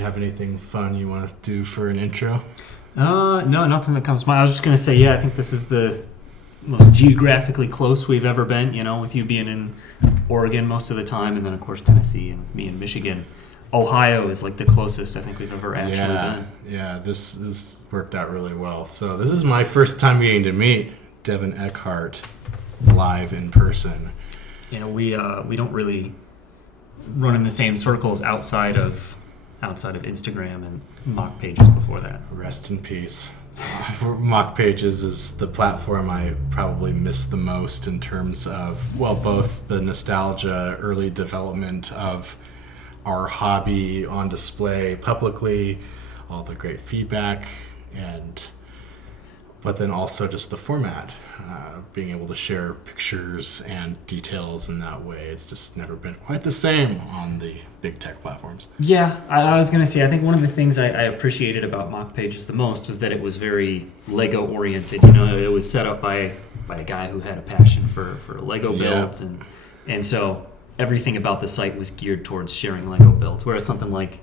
you have anything fun you want to do for an intro? No, nothing that comes to mind. I was just going to say, yeah, I think this is the most geographically close we've ever been, with you being in Oregon most of the time, and then, of course, Tennessee, and with me in Michigan. Ohio is like the closest I think we've ever actually been. Yeah, this worked out really well. So this is my first time getting to meet Devon Eckhardt live in person. Yeah, we don't really run in the same circles outside of Instagram and mock pages before that. Rest in peace. Mock pages is the platform I probably miss the most in terms of, well, both the nostalgia, early development of our hobby on display publicly, all the great feedback, but then also just the format, being able to share pictures and details in that way. It's just never been quite the same on the big tech platforms. Yeah, I was going to say, I think one of the things I appreciated about mock pages the most was that it was very Lego oriented. It was set up by a guy who had a passion for Lego builds, and so everything about the site was geared towards sharing Lego builds, whereas something like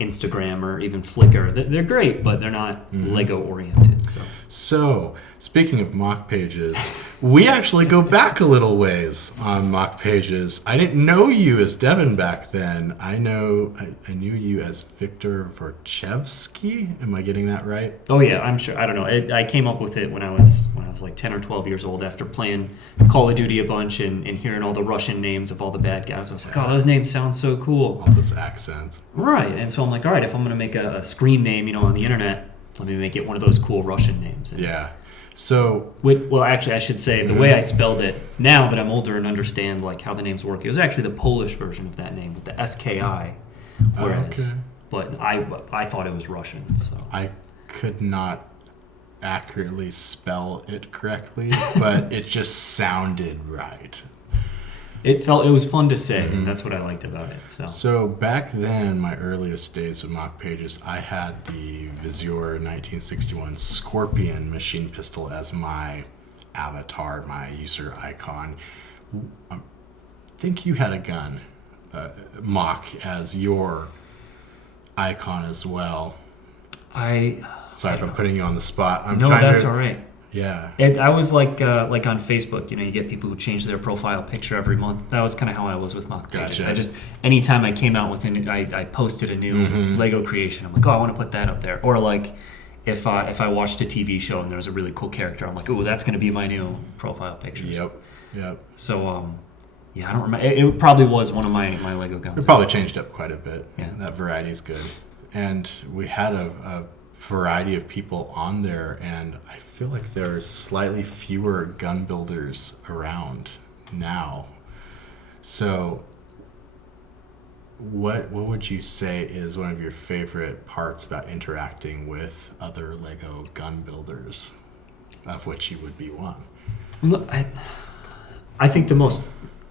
Instagram or even Flickr, they're great, but they're not Lego oriented. So, speaking of mock pages, we actually go back a little ways on mock pages. I didn't know you as Devon back then. I knew you as Victor Vorchevsky. Am I getting that right? Oh yeah, I'm sure. I don't know. I came up with it when I was like 10 or 12 years old after playing Call of Duty a bunch and hearing all the Russian names of all the bad guys. I was like, oh, those names sound so cool. All those accents. Right, and so I'm like, all right, if I'm going to make a screen name, on the internet, let me make it one of those cool Russian names. Yeah. So, well, actually, I should say the way I spelled it. Now that I'm older and understand like how the names work, it was actually the Polish version of that name with the SKI. Whereas, but I thought it was Russian. So I could not accurately spell it correctly, but it just sounded right. It was fun to say. And that's what I liked about it. So back then, my earliest days of mock pages, I had the Vizor 1961 Scorpion machine pistol as my avatar, my user icon. I think you had a gun, mock, as your icon as well. Sorry if I'm putting you on the spot. No, that's all right. Yeah. I was like on Facebook, you get people who change their profile picture every month. That was kind of how I was with mock pages. Gotcha. Anytime I came out with I posted a new Lego creation. I'm like, oh, I want to put that up there. Or like if I watched a TV show and there was a really cool character, I'm like, oh, that's going to be my new profile picture. Yep. So, I don't remember. It probably was one of my Lego guns. It probably changed up quite a bit. Yeah. That variety is good. And we had a variety of people on there, and I feel like there's slightly fewer gun builders around now. So what would you say is one of your favorite parts about interacting with other Lego gun builders, of which you would be one? Look, I think the most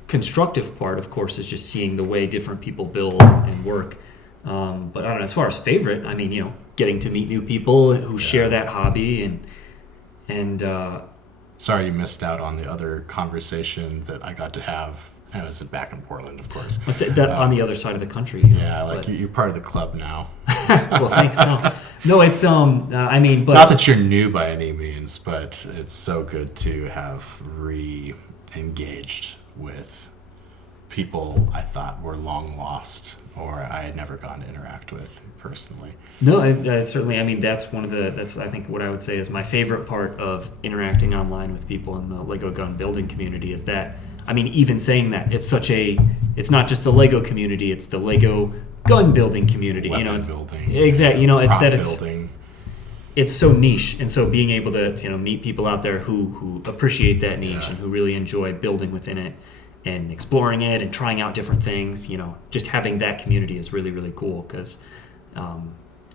constructive part, of course, is just seeing the way different people build and work. But I don't know, as far as favorite, I mean, getting to meet new people who share that hobby and sorry you missed out on the other conversation that I got to have. I was back in Portland, of course. What's that on the other side of the country? You're part of the club now. Well, thanks. No, it's I mean, but not that you're new by any means, but it's so good to have re-engaged with people I thought were long lost or I had never gotten to interact with personally. No, I certainly. I mean, that's I think what I would say is my favorite part of interacting online with people in the Lego gun building community is that, I mean, even saying that, it's not just the Lego community, it's the Lego gun building community. Weapon building. Exactly. It's that building. It's so niche, and so being able to meet people out there who appreciate that niche and who really enjoy building within it and exploring it and trying out different things, just having that community is really, really cool because,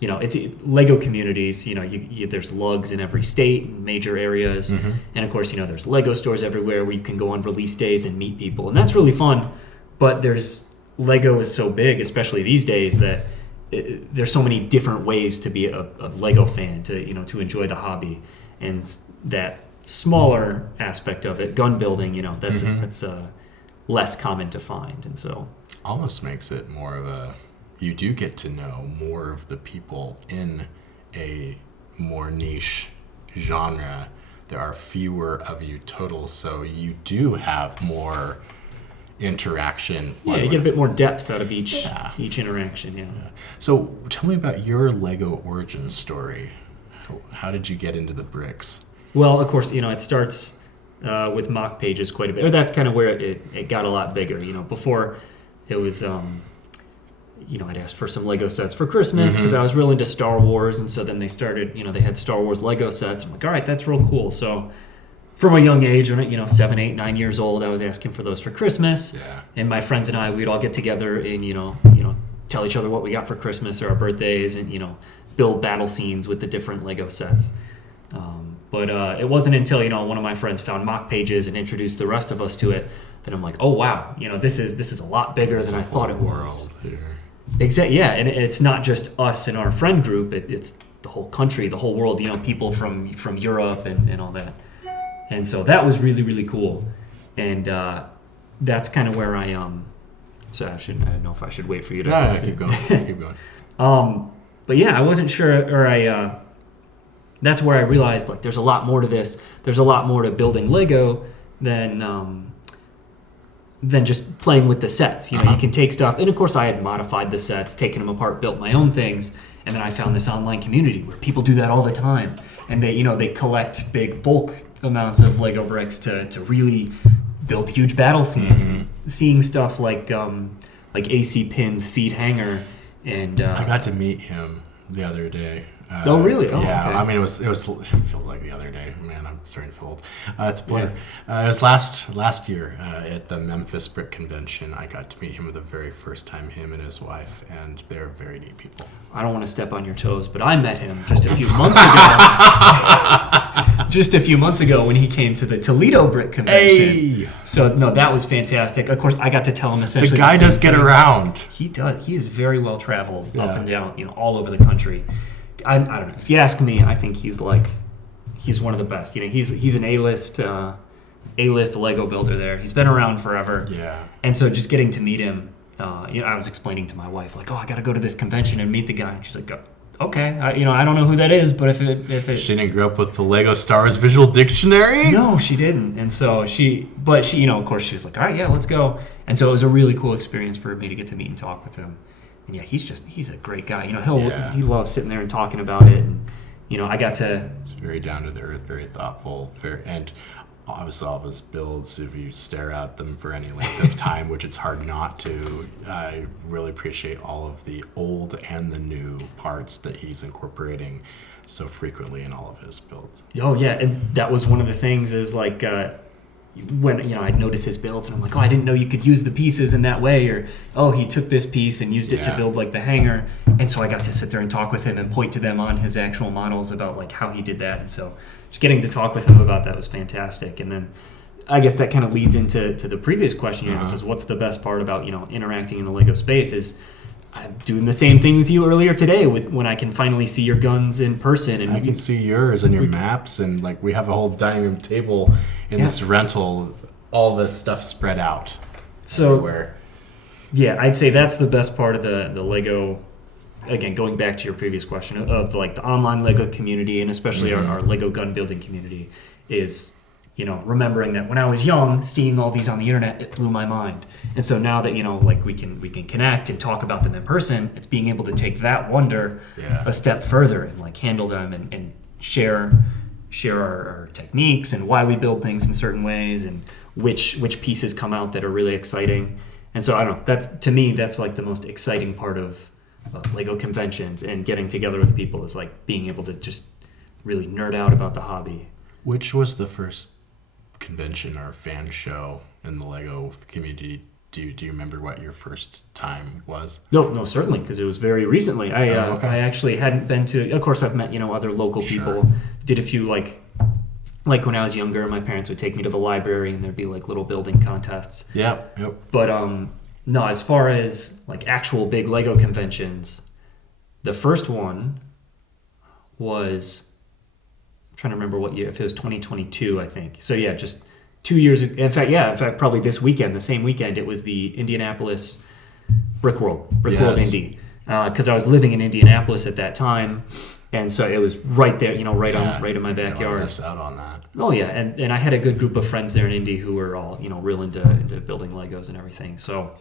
it's Lego communities, there's lugs in every state and major areas. And of course, there's Lego stores everywhere where you can go on release days and meet people. And that's really fun. But Lego is so big, especially these days, that there's so many different ways to be a Lego fan, to enjoy the hobby. And that smaller aspect of it, gun building, that's less common to find. And so almost makes it more of a you do get to know more of the people in a more niche genre. There are fewer of you total, so you do have more interaction. Yeah, you get a bit more depth out of each interaction. Yeah. So tell me about your Lego origin story. How did you get into the bricks? Well, of course, it starts with mock pages quite a bit. Or that's kind of where it got a lot bigger. Before it was, I'd asked for some Lego sets for Christmas because I was real into Star Wars. And so then they started, they had Star Wars Lego sets. I'm like, all right, that's real cool. So from a young age, when 7, 8, 9 years old, I was asking for those for Christmas. Yeah. And my friends and I, we'd all get together and, tell each other what we got for Christmas or our birthdays and, build battle scenes with the different Lego sets. But it wasn't until, one of my friends found mock pages and introduced the rest of us to it that I'm like, oh, wow, this is a lot bigger than I thought it was. Exactly. Yeah. And it's not just us and our friend group. It's the whole country, the whole world, people from Europe and all that. And so that was really, really cool. And that's kind of where I so I don't know if I should wait for you to. Yeah, keep going. But yeah, I wasn't sure, or that's where I realized there's a lot more to this. There's a lot more to building Lego than just playing with the sets. You can take stuff, and of course I had modified the sets, taken them apart, built my own things, and then I found this online community where people do that all the time, and they collect big bulk amounts of Lego bricks to really build huge battle scenes. And seeing stuff like AC Pin's Feed Hanger, and I got to meet him the other day. Oh, really? Oh, yeah. okay. I mean, it feels like the other day. Man, I'm starting to feel old. It's a blur. It was last year at the Memphis Brick Convention. I got to meet him for the very first time, him and his wife, and they're very neat people. I don't want to step on your toes, but I met him just a few months ago. Just a few months ago when he came to the Toledo Brick Convention. Hey! So, no, that was fantastic. Of course, I got to tell him essentially the guy does get around. He does. He is very well traveled up and down, all over the country. I don't know. If you ask me, I think he's one of the best. He's an A-list Lego builder there. He's been around forever. Yeah. And so just getting to meet him, I was explaining to my wife, I got to go to this convention and meet the guy. And she's like, okay, I don't know who that is, but if it she didn't grow up with the Lego Star Wars Visual Dictionary? No, she didn't. And so she, of course, she was like, all right, yeah, let's go. And so it was a really cool experience for me to get to meet and talk with him. And yeah, he's a great guy. He loves sitting there and talking about it. And I got to. He's very down to the earth, very thoughtful, and obviously all of his builds, if you stare at them for any length of time, which it's hard not to, I really appreciate all of the old and the new parts that he's incorporating so frequently in all of his builds. Oh yeah, and that was one of the things is when I'd notice his builds and I'm like, I didn't know you could use the pieces in that way, or he took this piece and used it to build the hanger. And so I got to sit there and talk with him and point to them on his actual models about how he did that. And so just getting to talk with him about that was fantastic. And then I guess that kind of leads into the previous question you asked, is what's the best part about interacting in the Lego space. Is I'm doing the same thing with you earlier today when I can finally see your guns in person. And I can see yours and your maps, and we have a whole dining room table in this rental, all this stuff spread out everywhere. Yeah, I'd say that's the best part of the Lego, again, going back to your previous question, of the online Lego community, and especially our Lego gun building community, is remembering that when I was young, seeing all these on the internet, it blew my mind. And so now that we can connect and talk about them in person, it's being able to take that wonder a step further and handle them and share our techniques and why we build things in certain ways and which pieces come out that are really exciting. And so I don't know, that's the most exciting part of Lego conventions and getting together with people, is being able to just really nerd out about the hobby. Which was the first convention or fan show in the Lego community? Do you remember what your first time was? No, certainly, because it was very recently. I actually hadn't been to. Of course, I've met other local people. Did a few like when I was younger, my parents would take me to the library and there'd be little building contests. Yep. But no, as far as actual big Lego conventions, the first one was. I'm trying to remember what year. If it was 2022, I think. So yeah, just 2 years. In fact, probably this weekend, the same weekend, it was the Indianapolis Brick World Indy. because I was living in Indianapolis at that time, and so it was right there, right in my backyard. Miss out on that. Oh yeah, and I had a good group of friends there in Indy who were all real into building Legos and everything. So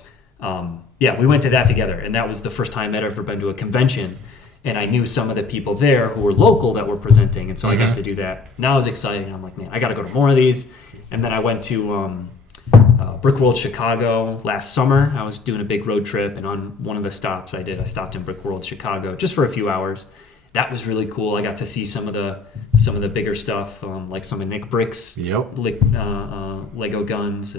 we went to that together, and that was the first time I'd ever been to a convention, and I knew some of the people there who were local that were presenting, and so I got to do that. And that was exciting. I'm like, man, I got to go to more of these. And then I went to Brickworld Chicago last summer. I was doing a big road trip, and on one of the stops I stopped in Brickworld Chicago just for a few hours. That was really cool. I got to see some of the bigger stuff, like some of Nick Brick's Lego guns.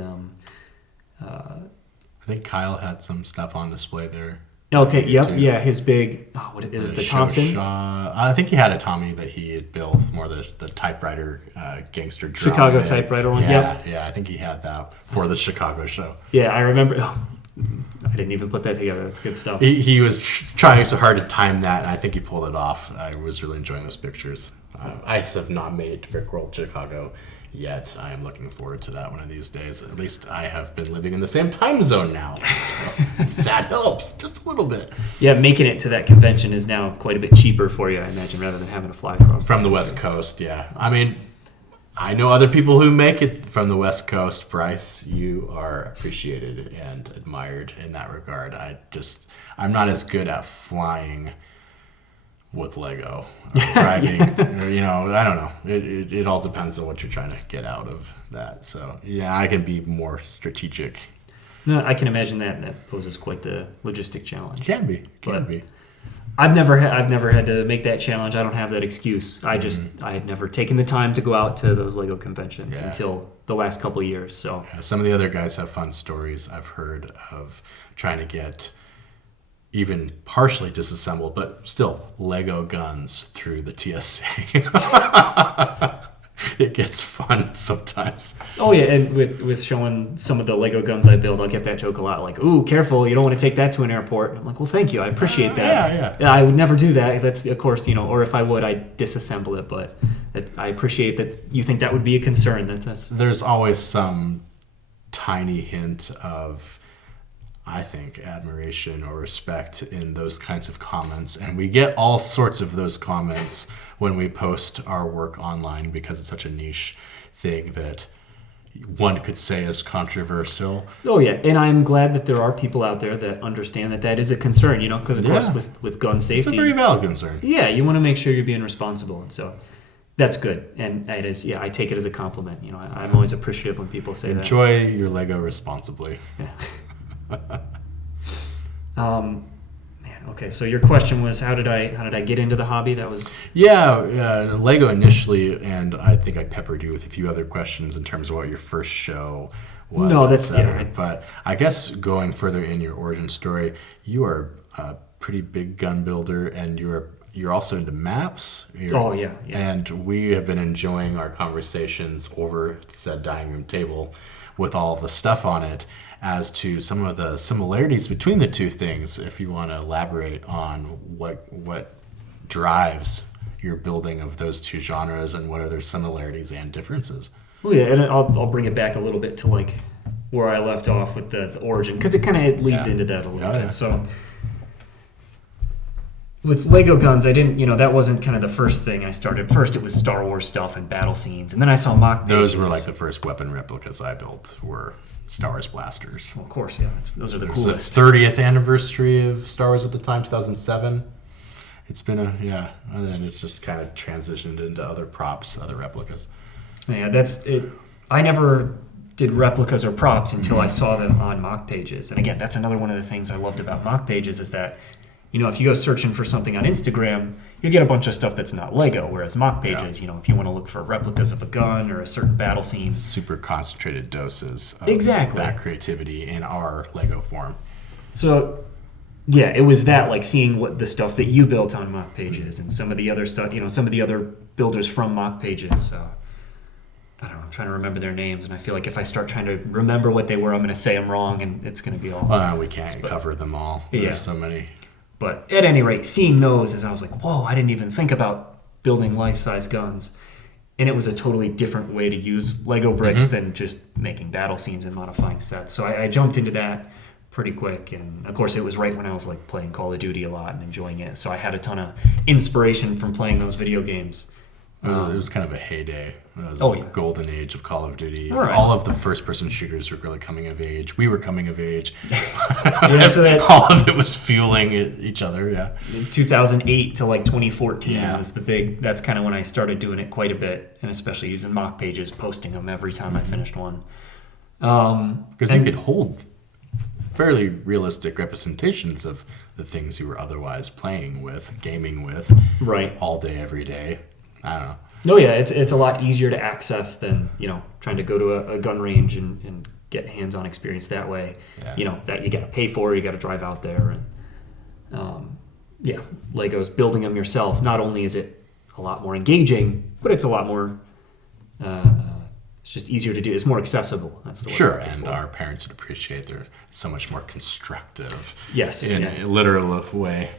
I think Kyle had some stuff on display there. Okay, yep, yeah, his big, what is it, the Thompson? I think he had a Tommy that he had built, more the typewriter gangster drum. Chicago typewriter one, yeah. Yeah, I think he had that for the Chicago show. Yeah, I remember. I didn't even put that together. That's good stuff. He was trying so hard to time that, and I think he pulled it off. I was really enjoying those pictures. I have not made it to Brickworld Chicago yet. I am looking forward to that one of these days. At least I have been living in the same time zone now, so that helps just a little bit. Yeah, making it to that convention is now quite a bit cheaper for you, I imagine, rather than having to fly across. From the West Coast, yeah. I mean, I know other people who make it from the West Coast. Bryce, you are appreciated and admired in that regard. I'm not as good at flying with Lego. Driving, I don't know. It all depends on what you're trying to get out of that. So, yeah, I can be more strategic. No, I can imagine that poses quite the logistic challenge. Can be. I've never had to make that challenge. I don't have that excuse. I had never taken the time to go out to those Lego conventions until the last couple of years. So some of the other guys have fun stories I've heard of trying to get even partially disassembled, but still Lego guns through the TSA. It gets fun sometimes. Oh yeah, and with showing some of the Lego guns I build, I'll get that joke a lot. Like, "Ooh, careful! You don't want to take that to an airport." And I'm like, "Well, thank you. I appreciate that." Yeah, I would never do that. That's, of course, or if I would, I'd disassemble it. But I appreciate that you think that would be a concern. There's always some tiny hint of, I think, admiration or respect in those kinds of comments, and we get all sorts of those comments when we post our work online, because it's such a niche thing that one could say is controversial. Oh yeah, and I'm glad that there are people out there that understand that is a concern, because of course with gun safety, it's a very valid concern. Yeah, you want to make sure you're being responsible, and so that's good, and it is. Yeah, I take it as a compliment. I'm always appreciative when people say Enjoy your Lego responsibly. Yeah. Okay. So your question was, how did I get into the hobby? That was Lego initially, and I think I peppered you with a few other questions in terms of what your first show was. No, that's But I guess going further in your origin story, you are a pretty big gun builder, and you're also into maps. Yeah. And we have been enjoying our conversations over said dining room table with all the stuff on it, as to some of the similarities between the two things, if you want to elaborate on what drives your building of those two genres and what are their similarities and differences. Oh yeah, and I'll bring it back a little bit to like where I left off with the origin, because it kind of leads into that a little bit. So with Lego guns, I didn't, that wasn't kind of the first thing I started. First, it was Star Wars stuff and battle scenes, and then I saw mock pages. Those were like the first weapon replicas I built were Star Wars blasters. Well, of course, yeah. Those are the coolest. It was the 30th anniversary of Star Wars at the time, 2007. It's been and then it's just kind of transitioned into other props, other replicas. Yeah, that's it. I never did replicas or props until I saw them on mock pages. And again, that's another one of the things I loved about mock pages is that, if you go searching for something on Instagram, you get a bunch of stuff that's not Lego, whereas mock pages, if you want to look for replicas of a gun or a certain battle scene. Super concentrated doses of that creativity in our Lego form. So, yeah, it was that, like seeing what the stuff that you built on mock pages and some of the other stuff, some of the other builders from mock pages. I don't know, I'm trying to remember their names, and I feel like if I start trying to remember what they were, I'm going to say them wrong, and it's going to be all... Well, we can't cover them all. There's so many... But at any rate, seeing those, as I was like, whoa, I didn't even think about building life-size guns. And it was a totally different way to use Lego bricks than just making battle scenes and modifying sets. So I jumped into that. pretty quick. And of course, it was right when I was like playing Call of Duty a lot and enjoying it. So I had a ton of inspiration from playing those video games. It was kind of a heyday. It was Oh, a yeah. golden age of Call of Duty. All right. All of the first-person shooters were really coming of age. We were coming of age. Yeah, so that All of it was fueling each other. Yeah. 2008 to like 2014 Yeah. was the big. That's kind of when I started doing it quite a bit, and especially using mock pages, posting them every time I finished one. Because you could hold fairly realistic representations of the things you were otherwise playing with, gaming with, Right. all day, every day. I don't know. No, yeah, it's a lot easier to access than trying to go to a gun range and get hands-on experience that way. Yeah. That you got to pay for, you got to drive out there, and Legos building them yourself. Not only is it a lot more engaging, but it's a lot more. It's just easier to do. It's more accessible. That's the word. Sure, I'm looking and for. our parents would appreciate they're so much more constructive. Yes, In yeah. a literal way.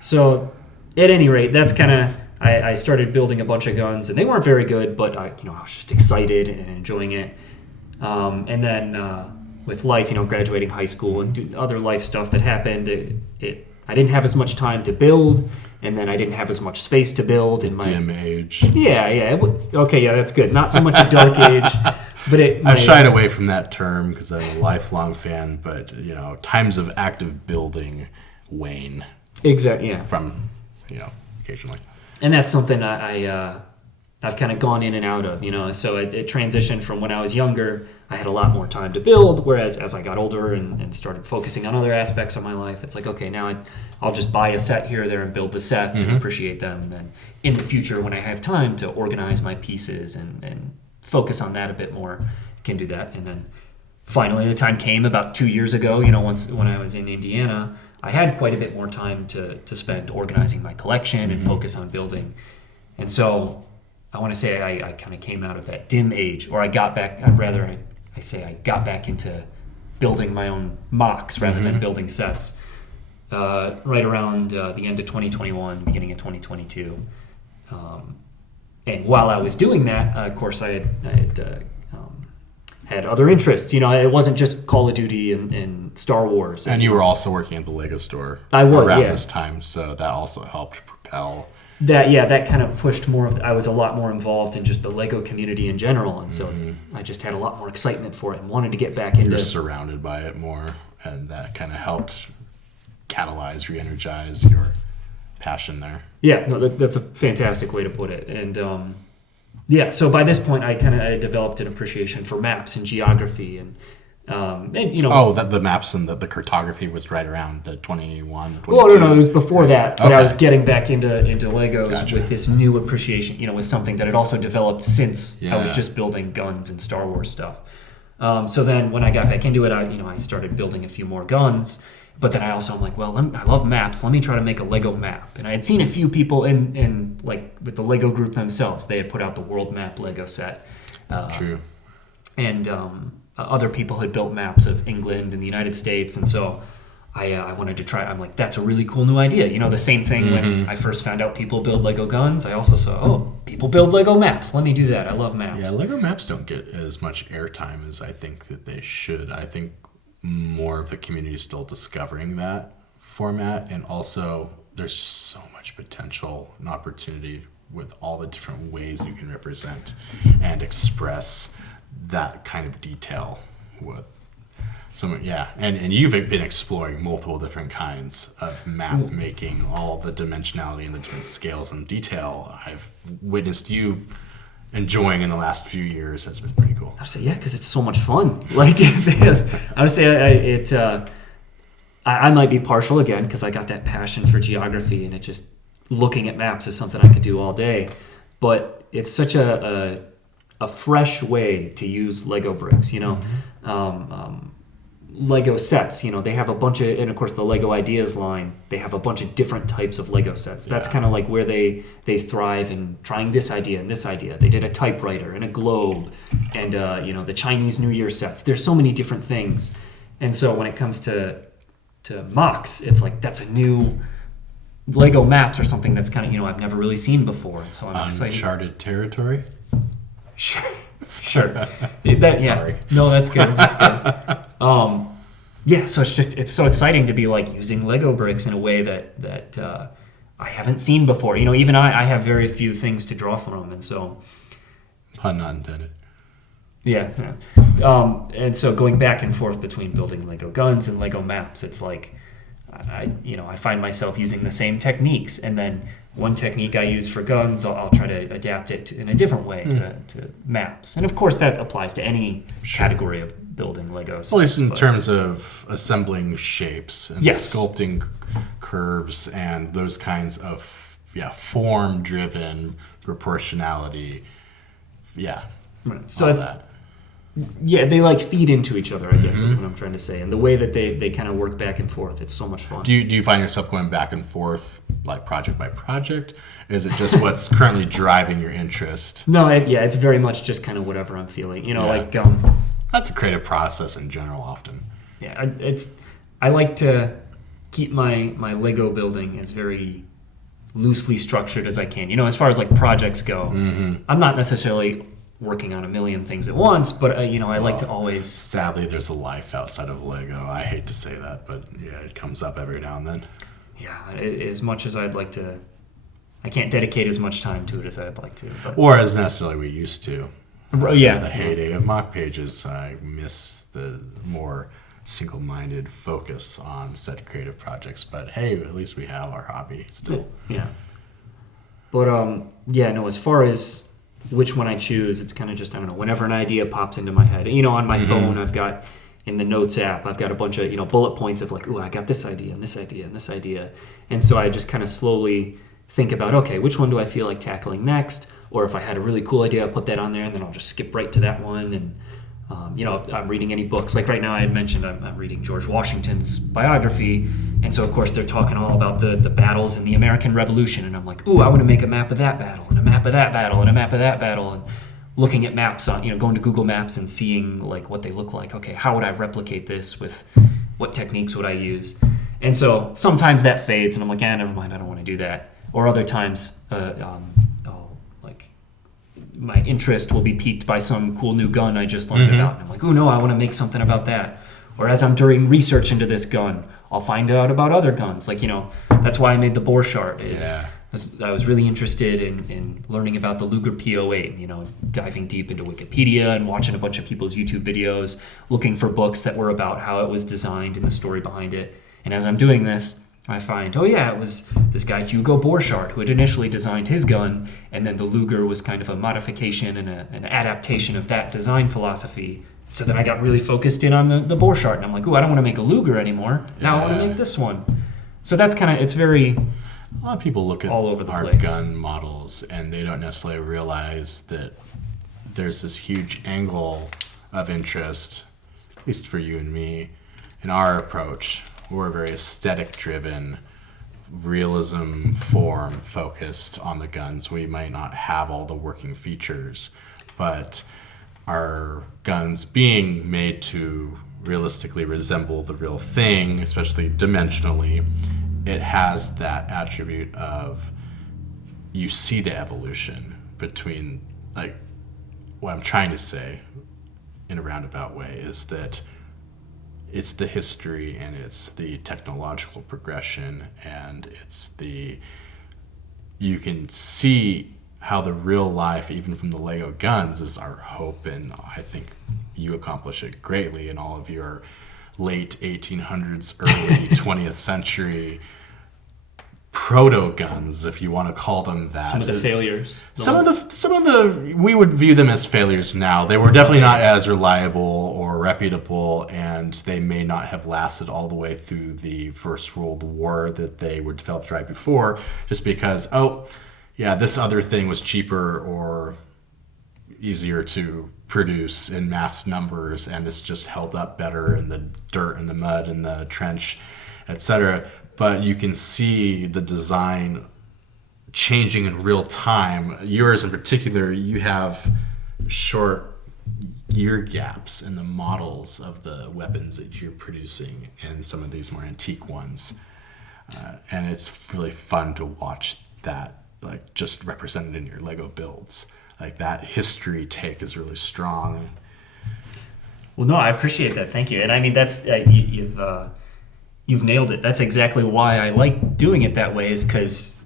So, at any rate, that's kind of. I started building a bunch of guns, and they weren't very good, but I was just excited and enjoying it. And then with life, graduating high school and other life stuff that happened, I didn't have as much time to build, and then I didn't have as much space to build in my Dim age. Yeah. Okay, yeah, that's good. Not so much a dark age, but I've shied away from that term because I'm a lifelong fan, but times of active building wane Exactly. Yeah. from occasionally. And that's something I've kind of gone in and out of, So it transitioned from when I was younger, I had a lot more time to build, whereas as I got older and started focusing on other aspects of my life, it's like, okay, now I'll just buy a set here or there and build the sets and appreciate them. And then in the future, when I have time to organize my pieces and focus on that a bit more, I can do that. And then finally the time came about 2 years ago, once when I was in Indiana, I had quite a bit more time to spend organizing my collection and focus on building. And so I want to say I kind of came out of that dim age, or I got back, I say I got back into building my own mocks rather than building sets right around the end of 2021, beginning of 2022. And while I was doing that, of course, I had other interests. It wasn't just Call of Duty and Star Wars. And you were also working at the Lego store I was, around yeah. this time, so that also helped propel. That kind of pushed more of. I was a lot more involved in just the Lego community in general, and so I just had a lot more excitement for it and wanted to get back You into. were surrounded by it more, and that kind of helped catalyze, re-energize your passion there. Yeah, no, that's a fantastic way to put it, and so by this point, I developed an appreciation for maps and geography, and that the maps and the cartography was right around the 21, 22. Well, no, it was before that, but I Okay. was getting back into Legos Gotcha. with this new appreciation, with something that had also developed since I was Yeah. just building guns and Star Wars stuff. So then when I got back into it, I started building a few more guns, but then I'm like, well, I love maps. Let me try to make a Lego map. And I had seen a few people in like with the Lego group themselves. They had put out the world map Lego set. True. And other people had built maps of England and the United States, and so I wanted to try. I'm like, that's a really cool new idea. The same thing when I first found out people build Lego guns. I also saw, people build Lego maps. Let me do that. I love maps. Yeah, Lego maps don't get as much airtime as I think that they should. I think more of the community is still discovering that format, and also there's just so much potential and opportunity with all the different ways you can represent and express that kind of detail with some, and you've been exploring multiple different kinds of map making, all the dimensionality and the different scales and detail I've witnessed you enjoying in the last few years has been pretty cool. I would say, yeah, because it's so much fun. Like, I would say I might be partial again because I got that passion for geography, and it just looking at maps is something I could do all day. But it's such a fresh way to use Lego bricks, Lego sets, they have a bunch of, and of course the Lego Ideas line, they have a bunch of different types of Lego sets. That's kind of like where they thrive in trying this idea and this idea. They did a typewriter and a globe and, the Chinese New Year sets. There's so many different things. And so when it comes to mocks, it's like, that's a new Lego maps or something that's kind of, I've never really seen before. And so I'm excited. Uncharted territory? Sure. Sorry. No, that's good. That's good. Yeah, so it's so exciting to be like using Lego bricks in a way that I haven't seen before. Even I have very few things to draw from, and so Pun not intended. yeah. And so going back and forth between building Lego guns and Lego maps, it's like I find myself using the same techniques, and then one technique I use for guns, I'll try to adapt it in a different way to maps, and of course that applies to any category of building Legos. At least in terms of assembling shapes and sculpting curves and those kinds of form-driven proportionality. Yeah. Right. So they like feed into each other, I guess is what I'm trying to say. And the way that they kind of work back and forth, it's so much fun. Do you find yourself going back and forth like project by project? Is it just what's currently driving your interest? No, it's very much just kind of whatever I'm feeling. That's a creative process in general often. Yeah, I like to keep my Lego building as very loosely structured as I can. As far as like projects go, I'm not necessarily working on a million things at once, but I like to always. Sadly, there's a life outside of Lego. I hate to say that, but yeah, it comes up every now and then. Yeah, as much as I'd like to, I can't dedicate as much time to it as I'd like to. But. Or as necessarily we used to. Yeah, the heyday of mock pages. I miss the more single-minded focus on said creative projects. But hey, at least we have our hobby still. Yeah. But as far as which one I choose, it's kind of just, I don't know, whenever an idea pops into my head. On my phone, I've got, in the Notes app, I've got a bunch of, bullet points of like, ooh, I got this idea and this idea and this idea. And so I just kind of slowly think about, okay, which one do I feel like tackling next? Or if I had a really cool idea, I'll put that on there, and then I'll just skip right to that one. And, if I'm reading any books, like right now I had mentioned I'm reading George Washington's biography. And so, of course, they're talking all about the battles in the American Revolution. And I'm like, ooh, I want to make a map of that battle, and a map of that battle, and a map of that battle. And looking at maps on, going to Google Maps and seeing like what they look like. Okay, how would I replicate this? With what techniques would I use? And so sometimes that fades, and I'm like, never mind, I don't want to do that. Or other times, my interest will be piqued by some cool new gun I just learned about. And I'm like, oh no, I want to make something about that. Or as I'm doing research into this gun, I'll find out about other guns. Like, that's why I made the Borchardt. I was really interested in learning about the Luger P08, diving deep into Wikipedia and watching a bunch of people's YouTube videos, looking for books that were about how it was designed and the story behind it. And as I'm doing this, I find, it was this guy Hugo Borchardt who had initially designed his gun, and then the Luger was kind of a modification and an adaptation of that design philosophy. So then I got really focused in on the Borchardt, and I'm like, ooh, I don't want to make a Luger anymore. Now I want to make this one. So that's it's very... A lot of people look at all over the our place. Gun models, and they don't necessarily realize that there's this huge angle of interest, at least for you and me, in our approach. We're very aesthetic-driven, realism, form-focused on the guns. We might not have all the working features, but our guns being made to realistically resemble the real thing, especially dimensionally, it has that attribute of you see the evolution between, like, what I'm trying to say in a roundabout way is that it's the history and it's the technological progression, and you can see how the real life, even from the Lego guns, is our hope. And I think you accomplish it greatly in all of your late 1800s, early 20th century proto guns, if you want to call them that. Some of the failures. Some of the we would view them as failures now. They were definitely not as reliable or reputable, and they may not have lasted all the way through the First World War that they were developed right before, just because, this other thing was cheaper or easier to produce in mass numbers, and this just held up better in the dirt and the mud and the trench, etc. But you can see the design changing in real time. Yours in particular, you have short year gaps in the models of the weapons that you're producing in some of these more antique ones. And it's really fun to watch that, like, just represented in your Lego builds. Like, that history take is really strong. Well, no, I appreciate that. Thank you. And I mean, that's you've nailed it. That's exactly why I like doing it that way. Is because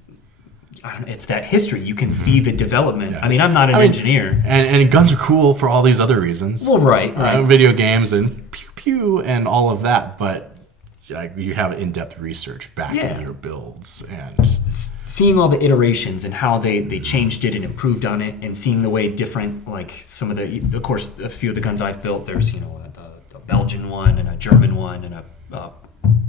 it's that history. You can see the development. Yeah, I mean, I'm not an engineer, and guns are cool for all these other reasons. Well, right. Video games and pew pew and all of that, but you have in-depth research backing your builds and seeing all the iterations and how they changed it and improved on it, and seeing the way different, like some of the, of course, a few of the guns I've built. There's the Belgian one and a German one and a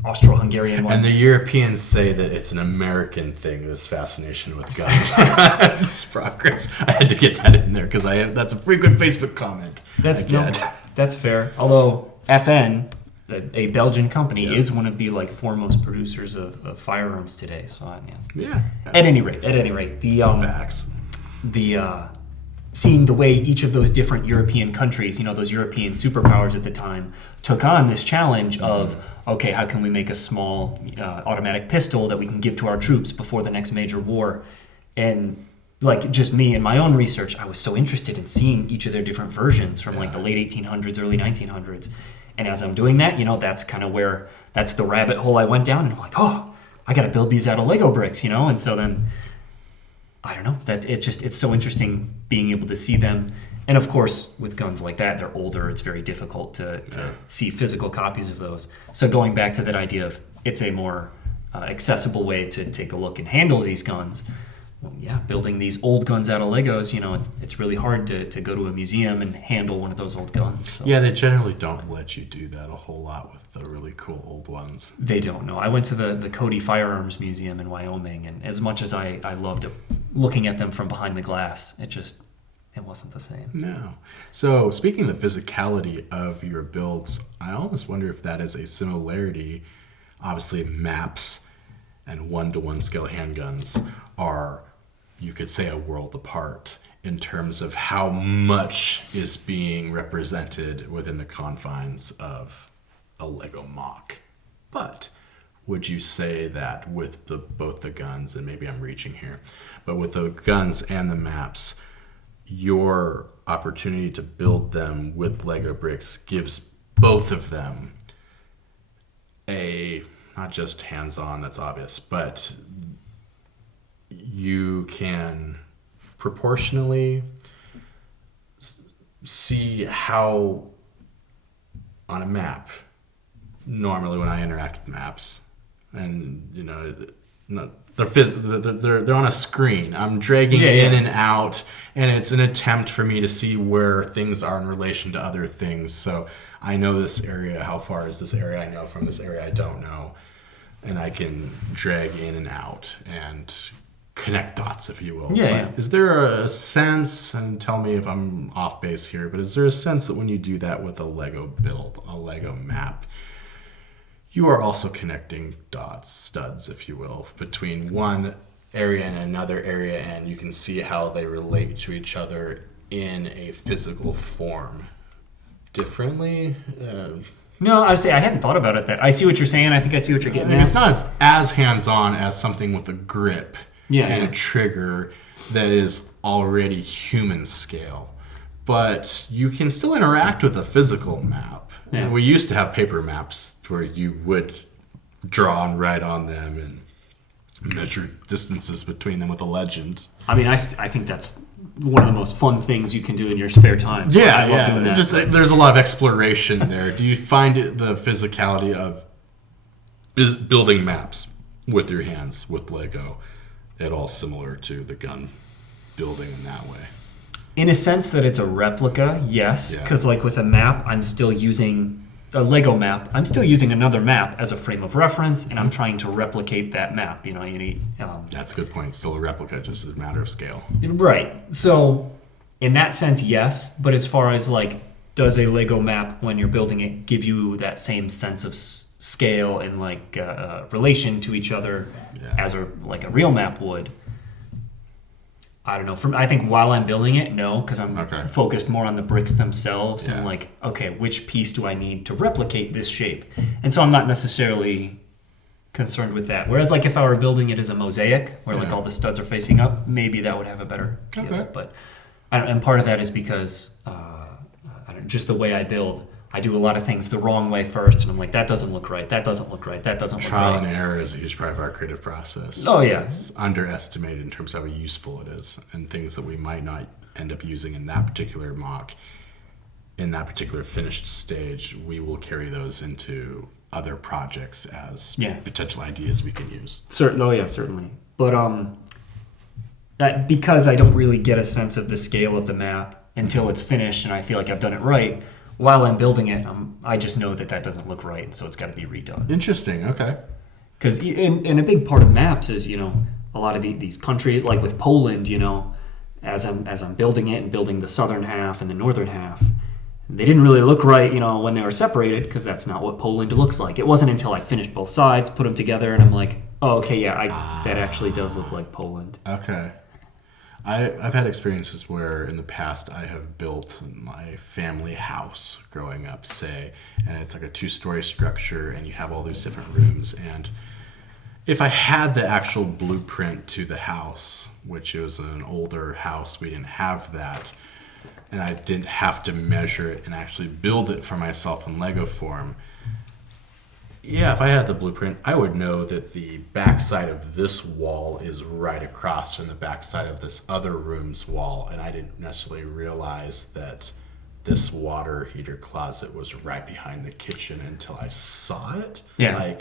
Austro-Hungarian one. And the Europeans say that it's an American thing, this fascination with guns. This progress. I had to get that in there because that's a frequent Facebook comment. That's fair. Although FN, a Belgian company, is one of the foremost producers of firearms today. So At any rate, the facts. Seeing the way each of those different European countries, those European superpowers at the time, took on this challenge of, okay, how can we make a small automatic pistol that we can give to our troops before the next major war? And just me and my own research, I was so interested in seeing each of their different versions from the late 1800s, early 1900s. And as I'm doing that, that's kind of that's the rabbit hole I went down, and I'm like, oh, I got to build these out of Lego bricks, And so then, I don't know, it's so interesting being able to see them. And of course, with guns like that, they're older. It's very difficult to see physical copies of those. So going back to that idea of it's a more accessible way to take a look and handle these guns. Well, building these old guns out of Legos, it's really hard to go to a museum and handle one of those old guns. So. Yeah, they generally don't let you do that a whole lot with the really cool old ones. They don't, no. I went to the Cody Firearms Museum in Wyoming, and as much as I loved looking at them from behind the glass, it wasn't the same. No. So speaking of the physicality of your builds, I almost wonder if that is a similarity. Obviously, maps and 1-to-1 scale handguns are, you could say, a world apart in terms of how much is being represented within the confines of a Lego mock. But would you say that with both the guns, and maybe I'm reaching here, but with the guns and the maps, your opportunity to build them with Lego bricks gives both of them not just hands-on, that's obvious, but you can proportionally see how on a map, normally when I interact with maps, and they're on a screen. I'm dragging in and out, and it's an attempt for me to see where things are in relation to other things. So I know this area. How far is this area? I know from this area I don't know, and I can drag in and out and connect dots, if you will. Is there a sense, and tell me if I'm off base here, but is there a sense that when you do that with a Lego build, a Lego map, you are also connecting dots, studs, if you will, between one area and another area, and you can see how they relate to each other in a physical form differently? No, I would say I hadn't thought about it that. I see what you're saying. I think I see what you're getting at. It's not as hands-on as something with a grip and a trigger that is already human scale. But you can still interact with a physical map. Yeah. And we used to have paper maps where you would draw and write on them and measure distances between them with a legend. I mean, I think that's one of the most fun things you can do in your spare time. So I love doing that. There's a lot of exploration there. Do you find the physicality of building maps with your hands with Lego at all similar to the gun building in that way? In a sense that it's a replica, yes. Because with a map, I'm still using a Lego map. I'm still using another map as a frame of reference, and I'm trying to replicate that map. That's a good point. Still a replica, just a matter of scale. Right. So in that sense, yes. But as far as does a Lego map, when you're building it, give you that same sense of scale and relation to each other as a real map would? I don't know. I think while I'm building it, no, because I'm focused more on the bricks themselves and which piece do I need to replicate this shape? And so I'm not necessarily concerned with that. Whereas if I were building it as a mosaic where all the studs are facing up, maybe that would have a better feel. But and part of that is because just the way I build, I do a lot of things the wrong way first, and I'm like, that doesn't look right, that doesn't look right, that doesn't look Trial right. and error is a huge part of our creative process. Oh, yeah. It's underestimated in terms of how useful it is, and things that we might not end up using in that particular mock, in that particular finished stage, we will carry those into other projects as potential ideas we can use. Certainly. But that, because I don't really get a sense of the scale of the map until it's finished and I feel like I've done it right, while I'm building it, I just know that doesn't look right, and so it's got to be redone. Interesting. Okay. Because and a big part of maps is, a lot of these countries, like with Poland, as I'm building it and building the southern half and the northern half, they didn't really look right, when they were separated, because that's not what Poland looks like. It wasn't until I finished both sides, put them together, and I'm like, oh, okay, yeah, that actually does look like Poland. Okay. I've had experiences where in the past I have built my family house growing up, say, and it's like a 2-story structure and you have all these different rooms. And if I had the actual blueprint to the house, which was an older house, we didn't have that, and I didn't have to measure it and actually build it for myself in Lego form. Yeah, if I had the blueprint, I would know that the backside of this wall is right across from the backside of this other room's wall, and I didn't necessarily realize that this water heater closet was right behind the kitchen until I saw it. Yeah.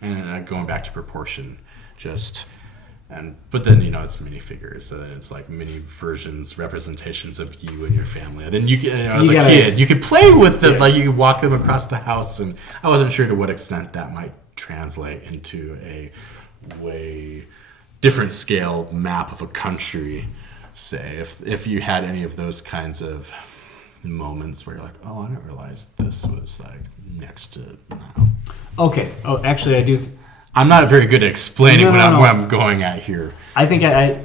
And going back to proportion, but then it's minifigures, and it's like mini versions, representations of you and your family. And then as a kid, you could play with them, like you could walk them across the house. And I wasn't sure to what extent that might translate into a way different scale map of a country. Say, if you had any of those kinds of moments where you're like, oh, I didn't realize this was like next to now. Okay. Oh, actually, I do. I'm not very good at explaining what I'm going at here. I think I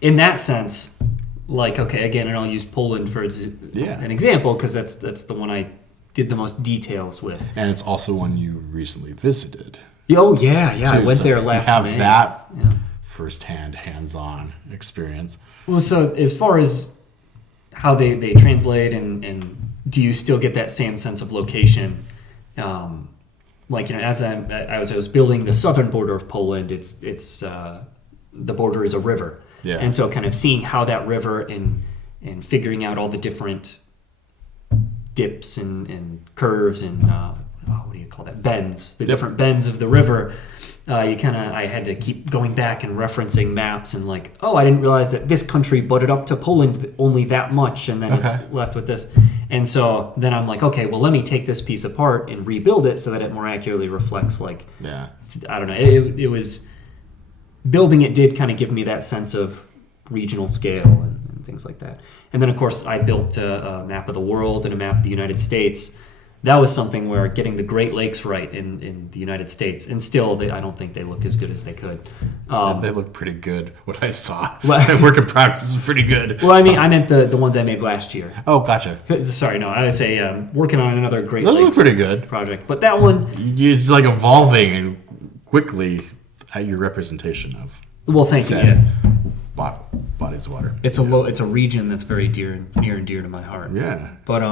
in that sense, like, okay, again, and I'll use Poland for an example, because that's the one I did the most details with. And it's also one you recently visited. Oh, yeah. I went there last May. You have that firsthand, hands-on experience. Well, so as far as how they translate and do you still get that same sense of location, as I was building the southern border of Poland, it's the border is a river, and so kind of seeing how that river and figuring out all the different dips and curves and what do you call that, bends, different bends of the river. I had to keep going back and referencing maps and like, oh, I didn't realize that this country butted up to Poland only that much, and then it's left with this. And so then I'm like, okay, well, let me take this piece apart and rebuild it so that it more accurately reflects, like, I don't know. It was, building it did kind of give me that sense of regional scale and things like that. And then, of course, I built a map of the world and a map of the United States. That was something where getting the Great Lakes right in the United States, and still, I don't think they look as good as they could. They look pretty good. What I saw, work in progress is pretty good. Well, I meant the ones I made last year. Oh, gotcha. Sorry, no, I would say working on another Great Those Lakes look pretty good project, but that one, it's like evolving and quickly at your representation of. Well, thank you. Yeah. Bodies of water. It's a region that's very near and dear to my heart. Yeah. But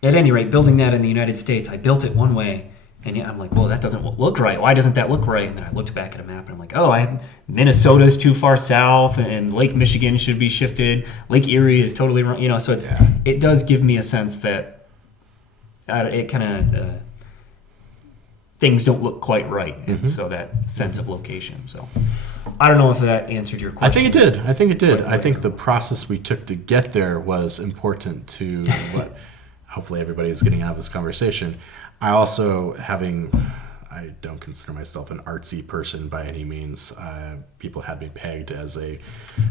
at any rate, building that in the United States, I built it one way, and I'm like, whoa, that doesn't look right. Why doesn't that look right? And then I looked back at a map, and I'm like, oh, Minnesota's too far south, and Lake Michigan should be shifted. Lake Erie is totally wrong. So it does give me a sense that it kind of things don't look quite right, and so that sense of location. So I don't know if that answered your question. I think it did. I think the process we took to get there was important to what hopefully everybody is getting out of this conversation. I also, I don't consider myself an artsy person by any means. People had me pegged as a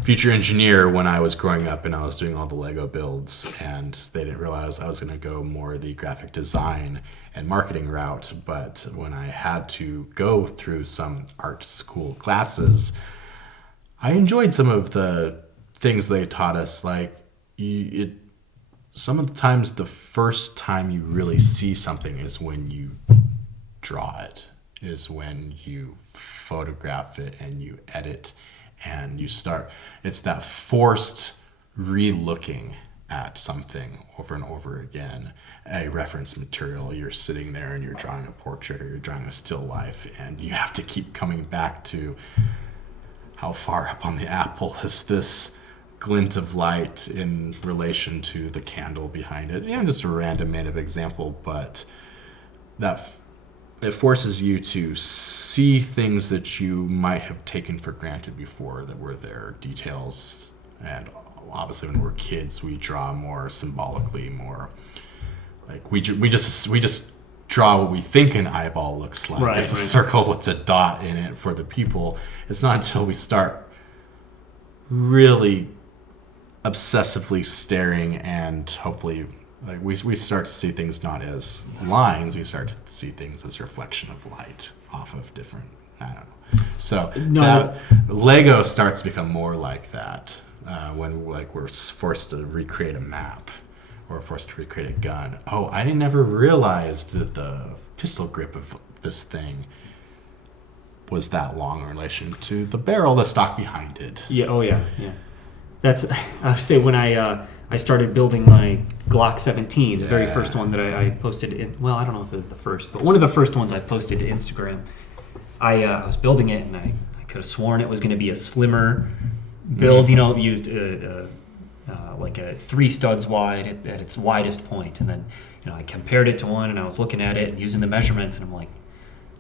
future engineer when I was growing up and I was doing all the Lego builds, and they didn't realize I was going to go more the graphic design and marketing route. But when I had to go through some art school classes, I enjoyed some of the things they taught us. Like some of the times, the first time you really see something is when you draw it, is when you photograph it and you edit and you start. It's that forced re-looking at something over and over again, a reference material, you're sitting there and you're drawing a portrait or you're drawing a still life, and you have to keep coming back to how far up on the apple is this glint of light in relation to the candle behind it. Just a random made-up example, but that it forces you to see things that you might have taken for granted before that were there, details. And obviously when we're kids, we draw more symbolically, more like we just draw what we think an eyeball looks like. Right, it's a circle with the dot in it for the people. It's not until we start really obsessively staring and hopefully like we start to see things not as lines, we start to see things as reflection of light off of different, I don't know. So Lego starts to become more like that when like we're forced to recreate a map or forced to recreate a gun. Oh, I never realized that the pistol grip of this thing was that long in relation to the barrel, the stock behind it. Yeah. Oh yeah. Yeah. That's I would say when I started building my Glock 17, the very first one that I posted in, well, I don't know if it was the first, but one of the first ones I posted to Instagram. I was building it and I could have sworn it was going to be a slimmer build, used like a 3 studs wide at its widest point. And then, I compared it to one and I was looking at it and using the measurements and I'm like,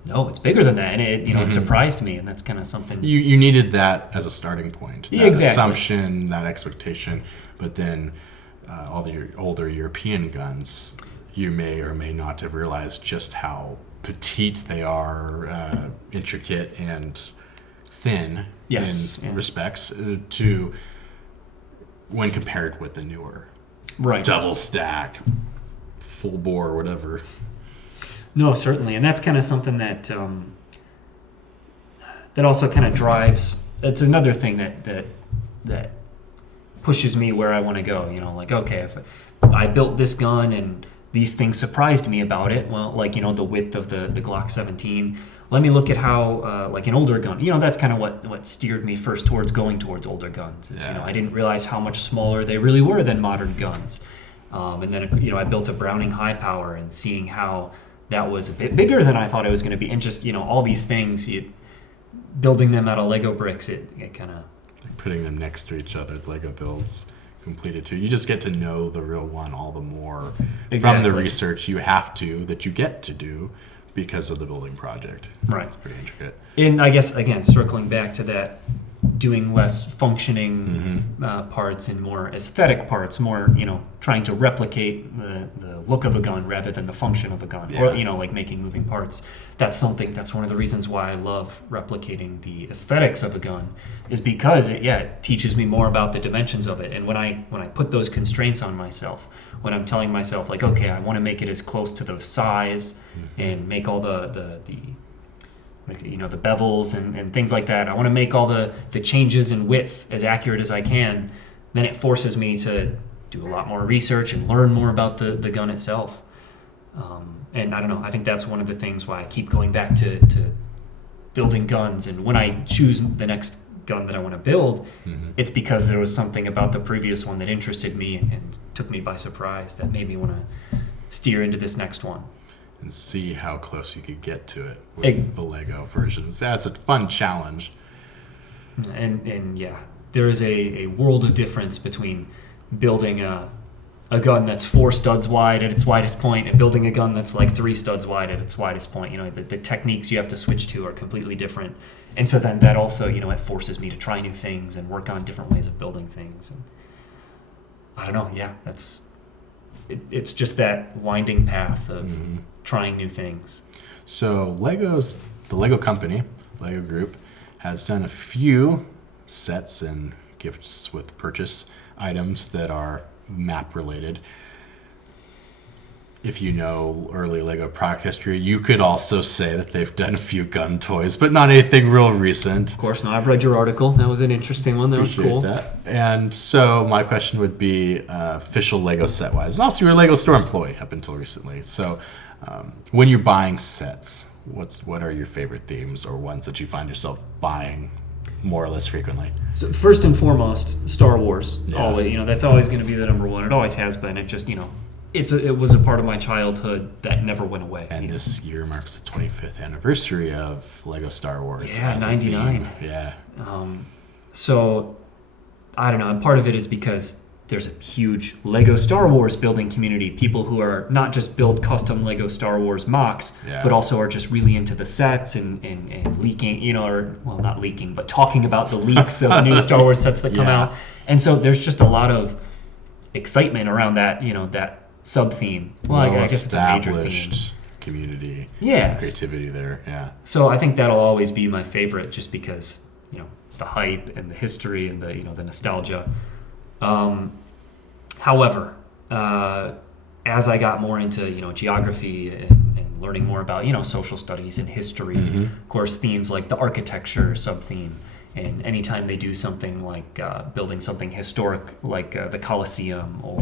no, it's bigger than that. And it, it surprised me. And that's kind of something. You needed that as a starting point. That exactly. Assumption, that expectation. But then all the older European guns, you may or may not have realized just how petite they are, intricate and thin in respects to when compared with the newer. Right. Double stack, full bore, whatever. No, certainly. And that's kind of something that that also kind of drives, it's another thing that pushes me where I want to go. Like, okay, if I built this gun and these things surprised me about it, well, like, the width of the Glock 17, let me look at how, like an older gun, that's kind of what steered me first towards going towards older guns. Is, I didn't realize how much smaller they really were than modern guns. And then, I built a Browning high power and seeing how that was a bit bigger than I thought it was going to be. And just, all these things, building them out of Lego bricks, it kind of... Putting them next to each other, Lego builds completed too. You just get to know the real one all the more from the research you have to, that you get to do because of the building project. Right. It's pretty intricate. And I guess, again, circling back to that, doing less functioning parts and more aesthetic parts, more, trying to replicate the look of a gun rather than the function of a gun, or, like making moving parts. That's one of the reasons why I love replicating the aesthetics of a gun, is because it teaches me more about the dimensions of it. And when I put those constraints on myself, when I'm telling myself, like, okay, I want to make it as close to the size and make all the bevels and things like that. I want to make all the changes in width as accurate as I can. Then it forces me to do a lot more research and learn more about the gun itself. And I don't know, I think that's one of the things why I keep going back to building guns. And when I choose the next gun that I want to build, it's because there was something about the previous one that interested me and took me by surprise that made me want to steer into this next one. And see how close you could get to it with the Lego versions. That's a fun challenge. And yeah, there is a world of difference between building a gun that's 4 studs wide at its widest point and building a gun that's like 3 studs wide at its widest point. The techniques you have to switch to are completely different. And so then that also, it forces me to try new things and work on different ways of building things. And I don't know, yeah, it's just that winding path of trying new things. So the Lego company, Lego Group, has done a few sets and gifts with purchase items that are map related. If you know early Lego product history, you could also say that they've done a few gun toys, but not anything real recent. Of course not. I've read your article. That was an interesting one. That was cool. That. And so my question would be official Lego set wise. And also you're a Lego store employee up until recently. So when you're buying sets, what are your favorite themes or ones that you find yourself buying more or less frequently. So first and foremost, Star Wars. Yeah. Always, that's always going to be the number one. It always has been. It just, it was a part of my childhood that never went away. And this year marks the 25th anniversary of Lego Star Wars. Yeah, as a 99. theme. Yeah. So, I don't know. And part of it is because there's a huge Lego Star Wars building community. People who are not just build custom Lego Star Wars mocks, but also are just really into the sets and leaking, well, not leaking, but talking about the leaks of new Star Wars sets that come out. And so there's just a lot of excitement around that, that sub-theme. Well, I guess it's a major theme. Community. Yeah. Creativity there, yeah. So I think that'll always be my favorite just because, the hype and the history and the, the nostalgia. However, as I got more into geography and learning more about social studies and history, of course themes like the architecture sub-theme, and anytime they do something like building something historic like the Colosseum or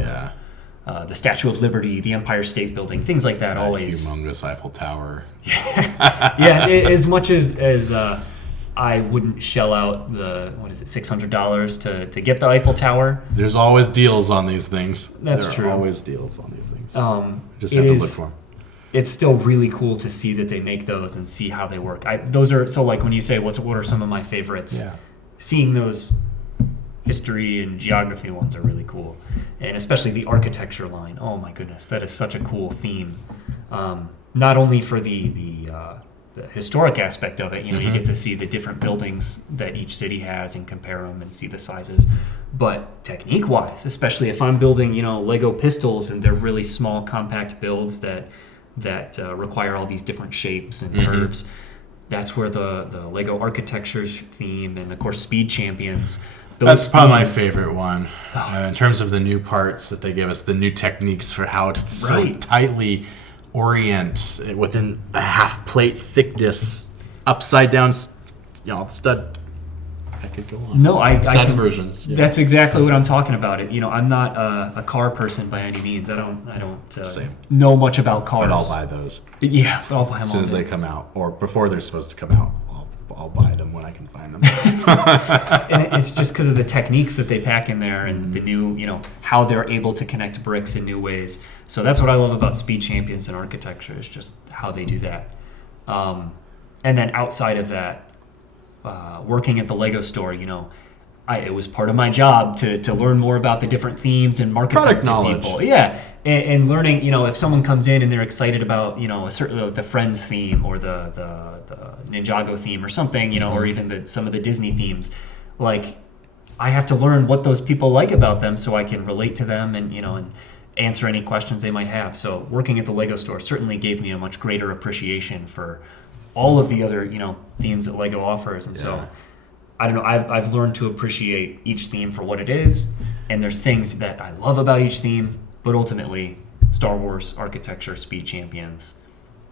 the Statue of Liberty, the Empire State Building, things like that, always humongous Eiffel Tower. As much as I wouldn't shell out the $600 to get the Eiffel Tower. There's always deals on these things. That's true. There are always deals on these things. Just it have to is- look for them. It's still really cool to see that they make those and see how they work. Those are so like when you say what are some of my favorites. Yeah. Seeing those history and geography ones are really cool, and especially the architecture line. Oh my goodness, that is such a cool theme. Not only for the historic aspect of it, you get to see the different buildings that each city has and compare them and see the sizes. But technique-wise, especially if I'm building, Lego pistols and they're really small, compact builds that require all these different shapes and curves, that's where the Lego architecture theme and, of course, Speed Champions. That's probably my favorite one. In terms of the new parts that they give us, the new techniques for how to so tightly orient within a half plate thickness, upside down, stud. I could go on. No, I stud can, versions. Yeah. That's exactly what I'm talking about. I'm not a car person by any means. I don't know much about cars. But I'll buy those. But I'll buy them as soon as they come out, or before they're supposed to come out. I'll buy them when I can find them. And it's just because of the techniques that they pack in there and the new, how they're able to connect bricks in new ways. So that's what I love about Speed Champions and architecture is just how they do that. And then outside of that, working at the Lego store, it was part of my job to learn more about the different themes and market product them to knowledge. people. Yeah, and learning, if someone comes in and they're excited about, a certain the Friends theme or the Ninjago theme or something, or even some of the Disney themes, like I have to learn what those people like about them so I can relate to them and and answer any questions they might have. So working at the Lego store certainly gave me a much greater appreciation for all of the other themes that Lego offers, and so. I don't know, I've learned to appreciate each theme for what it is, and there's things that I love about each theme, but ultimately, Star Wars, architecture, Speed Champions,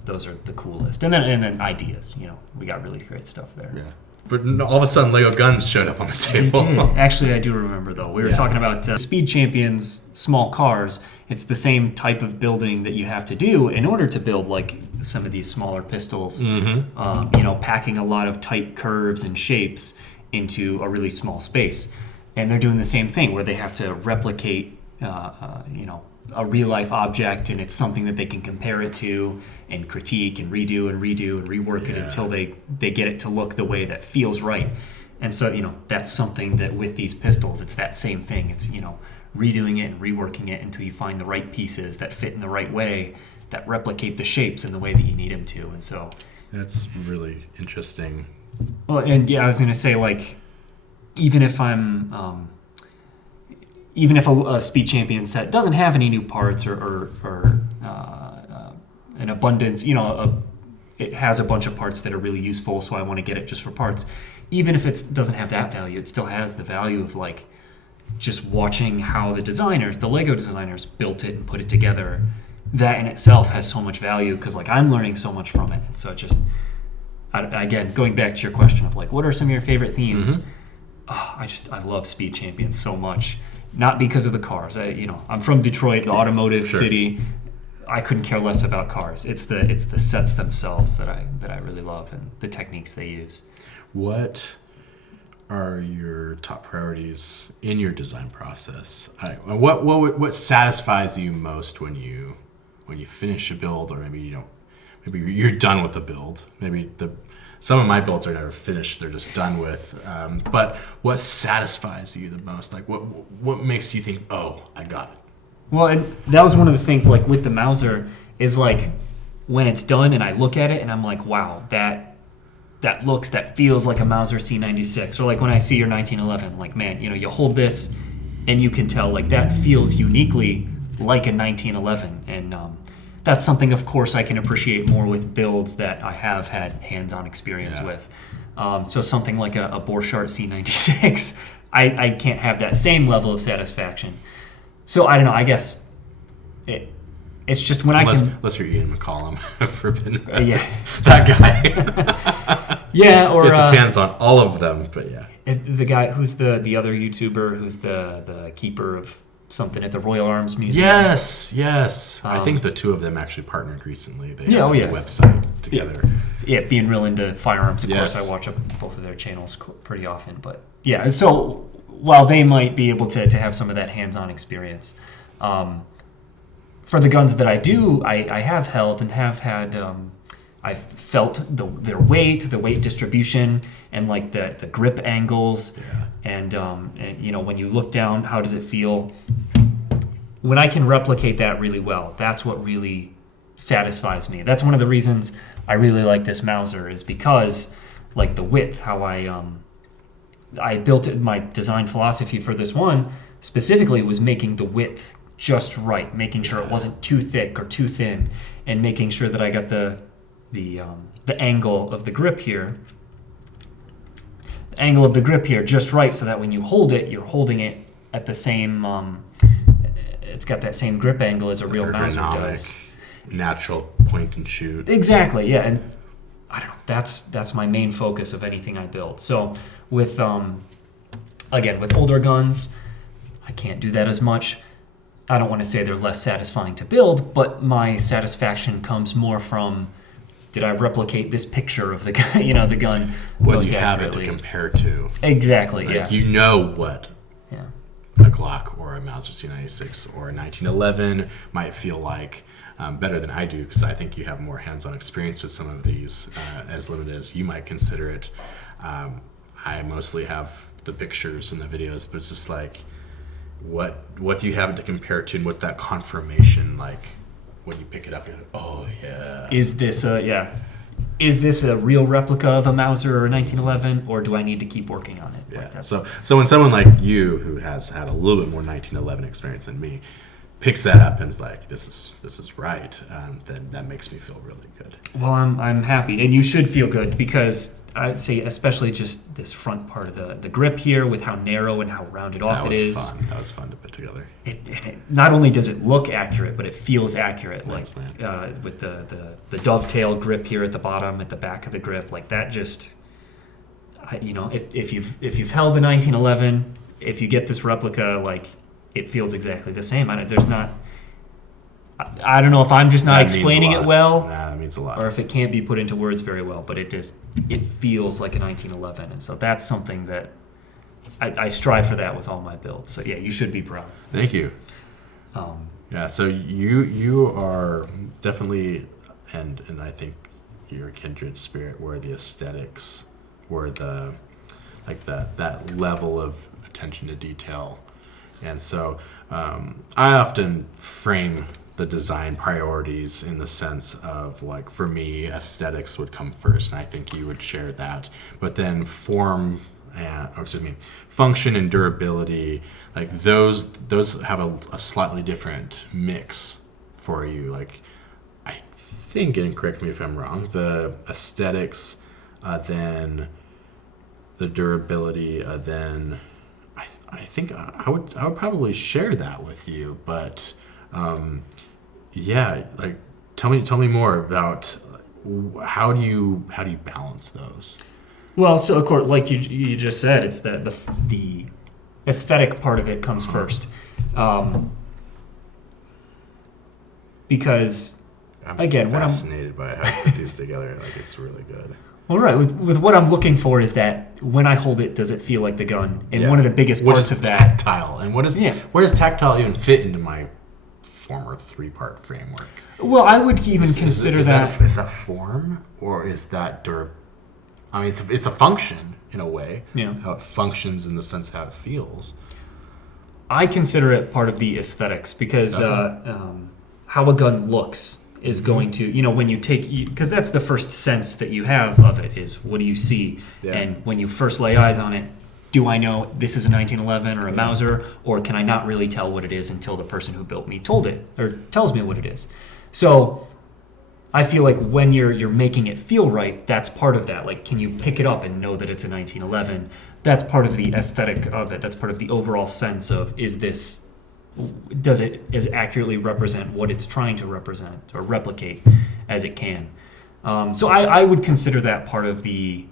those are the coolest. And then ideas, we got really great stuff there. Yeah. But all of a sudden, Lego guns showed up on the table. They did. Actually, I do remember, though. We were talking about Speed Champions, small cars. It's the same type of building that you have to do in order to build, like, some of these smaller pistols. Packing a lot of tight curves and shapes into a really small space. And they're doing the same thing where they have to replicate, a real-life object, and it's something that they can compare it to and critique and redo and rework it until they get it to look the way that feels right. And so, that's something that with these pistols, it's that same thing. It's, redoing it and reworking it until you find the right pieces that fit in the right way, that replicate the shapes in the way that you need them to. And so... That's really interesting. Well, and I was going to say, like, even if a Speed Champion set doesn't have any new parts or an abundance, it has a bunch of parts that are really useful, so I want to get it just for parts. Even if it doesn't have that value, it still has the value of, like, just watching how the Lego designers built it and put it together. That in itself has so much value because, like, I'm learning so much from it. And so it just... Again, going back to your question of like, what are some of your favorite themes? I love Speed Champions so much. Not because of the cars. I'm from Detroit, the automotive city. I couldn't care less about cars. It's the sets themselves that I really love and the techniques they use. What are your top priorities in your design process? What satisfies you most when you finish a build, or maybe you don't? Maybe you're done with the build. Some of my builds are never finished; they're just done with. But what satisfies you the most? Like what makes you think, "Oh, I got it"? Well, and that was one of the things, like with the Mauser, is like when it's done and I look at it and I'm like, wow, that feels like a Mauser C96. Or like when I see your 1911, like, man, you hold this and you can tell like that feels uniquely like a 1911. And that's something, of course, I can appreciate more with builds that I have had hands-on experience with. So something like a Borchardt C96, I can't have that same level of satisfaction. So I don't know. I guess it's just when unless you're Ian McCollum, Forbidden Web. Yes, that guy. Yeah, or gets his hands on all of them. But yeah, the guy who's the other YouTuber who's the keeper of something at the Royal Arms Museum. Yes. I think the two of them actually partnered recently. They have a website together. Yeah, being real into firearms, of course, I watch both of their channels pretty often. But yeah, so while they might be able to have some of that hands-on experience, for the guns that I do, I have held and have had, I've felt their weight, the weight distribution, and like the grip angles, and when you look down, how does it feel? When I can replicate that really well, that's what really satisfies me. That's one of the reasons I really like this Mauser, is because like the width, how I built it. My design philosophy for this one specifically was making the width just right, making sure it wasn't too thick or too thin, and making sure that I got the angle of the grip here. The angle of the grip here just right, so that when you hold it, you're holding it at the same. It's got that same grip angle as a real Mauser does. Natural point and shoot. Exactly, yeah, and I don't know. That's my main focus of anything I build. So with again with older guns, I can't do that as much. I don't want to say they're less satisfying to build, but my satisfaction comes more from, did I replicate this picture of the gun, the gun? What do you have it to compare to? Exactly, like, yeah. You know what a Glock or a Mauser C96 or a 1911 might feel like better than I do, because I think you have more hands-on experience with some of these, as limited as you might consider it. I mostly have the pictures and the videos, but it's just like, what do you have to compare to, and what's that confirmation like when you pick it up? You're like, oh yeah. Is this a real replica of a Mauser or a 1911, or do I need to keep working on it? Yeah. Like so when someone like you, who has had a little bit more 1911 experience than me, picks that up and is like, this is right, then that makes me feel really good. Well, I'm happy, and you should feel good, because I'd say especially just this front part of the grip here, with how narrow and how rounded off it is. That was fun to put together. It not only does it look accurate, but it feels accurate. Thanks, like with the dovetail grip here at the bottom, at the back of the grip, like that. Just if you've held a 1911, if you get this replica, like it feels exactly the same. I don't know if I'm just not explaining it well. Nah, that means a lot. Or if it can't be put into words very well, but it feels like a 1911, and so that's something that I strive for that with all my builds. So yeah, you should be proud. Thank you. Yeah, so you are definitely, and I think you're a kindred spirit, where the aesthetics, where that level of attention to detail, and so I often frame the design priorities in the sense of, like, for me, aesthetics would come first, and I think you would share that. But then function and durability, like those have a slightly different mix for you. Like, I think, and correct me if I'm wrong, the aesthetics, then the durability, then I think I would probably share that with you, but. Like tell me more about how do you balance those? Well, so of course, like you just said, it's the aesthetic part of it comes first, because I'm again, fascinated by how you put these together. Like, it's really good. Well, right. With what I'm looking for is that when I hold it, does it feel like the gun? And one of the biggest parts of that, tactile. And where does tactile even fit into my former 3-part framework? well, I would even consider is that. Is that form or is that I mean, it's a function in a way. Yeah. How it functions in the sense of how it feels. I consider it part of the aesthetics because how a gun looks is going to, when you take, because that's the first sense that you have of it is what do you see? Yeah. And when you first lay eyes on it, do I know this is a 1911 or a Mauser, or can I not really tell what it is until the person who built me told it or tells me what it is? So I feel like when you're making it feel right, that's part of that. Like, can you pick it up and know that it's a 1911? That's part of the aesthetic of it. That's part of the overall sense of does it as accurately represent what it's trying to represent or replicate as it can. So I would consider that part of the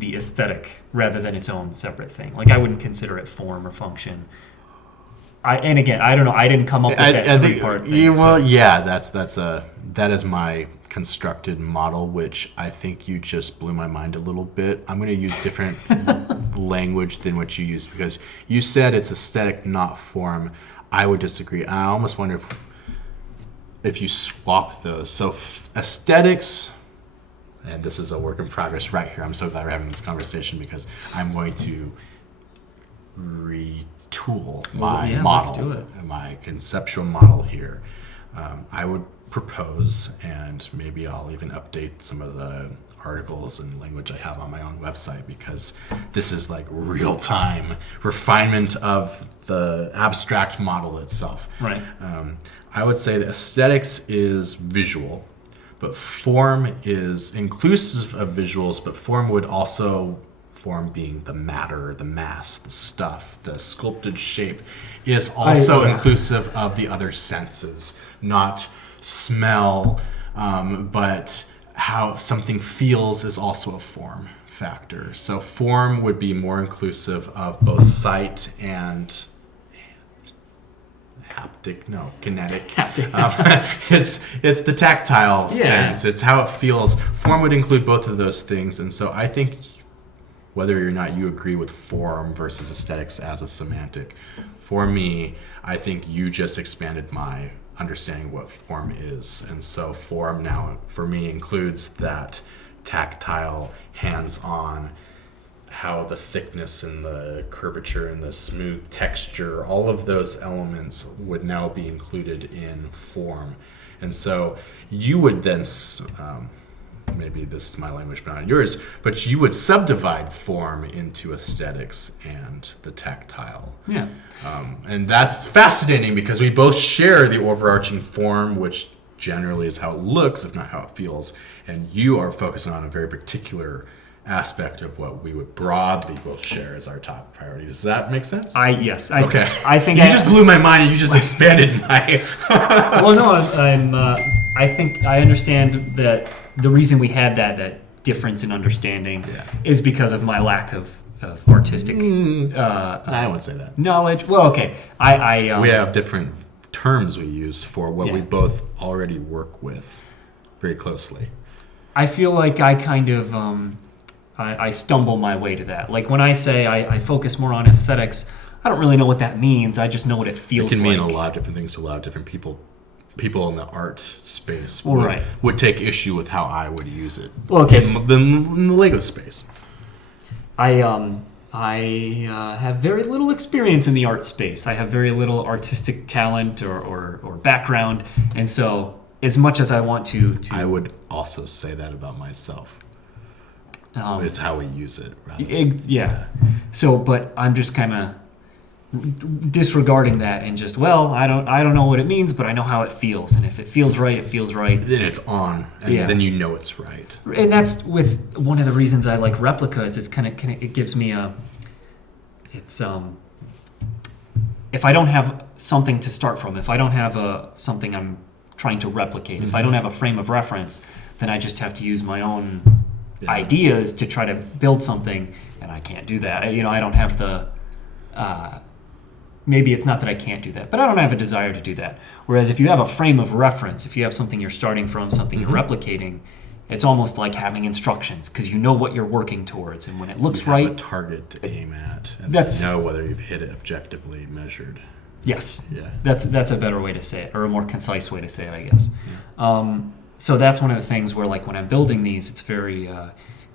aesthetic rather than its own separate thing. Like, I wouldn't consider it form or function. And again, I don't know. I didn't come up with that three-part thing. Well, yeah, that is my constructed model, which I think you just blew my mind a little bit. I'm going to use different language than what you used because you said it's aesthetic, not form. I would disagree. I almost wonder if you swap those. So aesthetics, and this is a work in progress right here. I'm so glad we're having this conversation because I'm going to retool my model, let's do it. my conceptual model here. I would propose, and maybe I'll even update some of the articles and language I have on my own website because this is like real-time refinement of the abstract model itself. Right. I would say that aesthetics is visual, but form is inclusive of visuals, but form would also, form being the matter, the mass, the stuff, the sculpted shape, is also inclusive of the other senses, not smell, but how something feels is also a form factor. So form would be more inclusive of both sight and kinetic. It's the tactile sense. It's how it feels. Form would include both of those things. And so I think whether or not you agree with form versus aesthetics as a semantic, for me, I think you just expanded my understanding what form is. And so form now for me includes that tactile, hands-on, how the thickness and the curvature and the smooth texture, all of those elements would now be included in form. And so you would then, maybe this is my language but not yours, but you would subdivide form into aesthetics and the tactile. Yeah. And that's fascinating because we both share the overarching form, which generally is how it looks, if not how it feels. And you are focusing on a very particular aspect of what we would broadly both share as our top priority. Does that make sense? Yes. Okay. I think you just blew my mind and you just expanded my... Well, no, I think I understand that the reason we had that difference in understanding is because of my lack of artistic I wouldn't say that. knowledge. Well, okay. We have different terms we use for what we both already work with very closely. I feel like I kind of I stumble my way to that. Like when I say I focus more on aesthetics, I don't really know what that means. I just know what it feels like. It can mean a lot of different things to a lot of different people. People in the art space would take issue with how I would use it. Well, okay. In the Lego space. I have very little experience in the art space. I have very little artistic talent or background. And so as much as I want to I would also say that about myself. It's how we use it. So, but I'm just kind of disregarding that and just, I don't know what it means, but I know how it feels. And if it feels right, it feels right. Then it's on. And then you know it's right. And that's with one of the reasons I like replicas is it gives me if I don't have something to start from, if I don't have something I'm trying to replicate, if I don't have a frame of reference, then I just have to use my own ideas to try to build something, and I can't do that. I don't have the maybe it's not that I can't do that, but I don't have a desire to do that. Whereas if you have a frame of reference, if you have something you're starting from, something you're replicating, it's almost like having instructions because you know what you're working towards, and when it looks You have a right, target to aim at, and That's- know whether you've hit it objectively measured. yes, Yeah. that's a better way to say it, or a more concise way to say it, I guess. So that's one of the things where, like, when I'm building these, it's very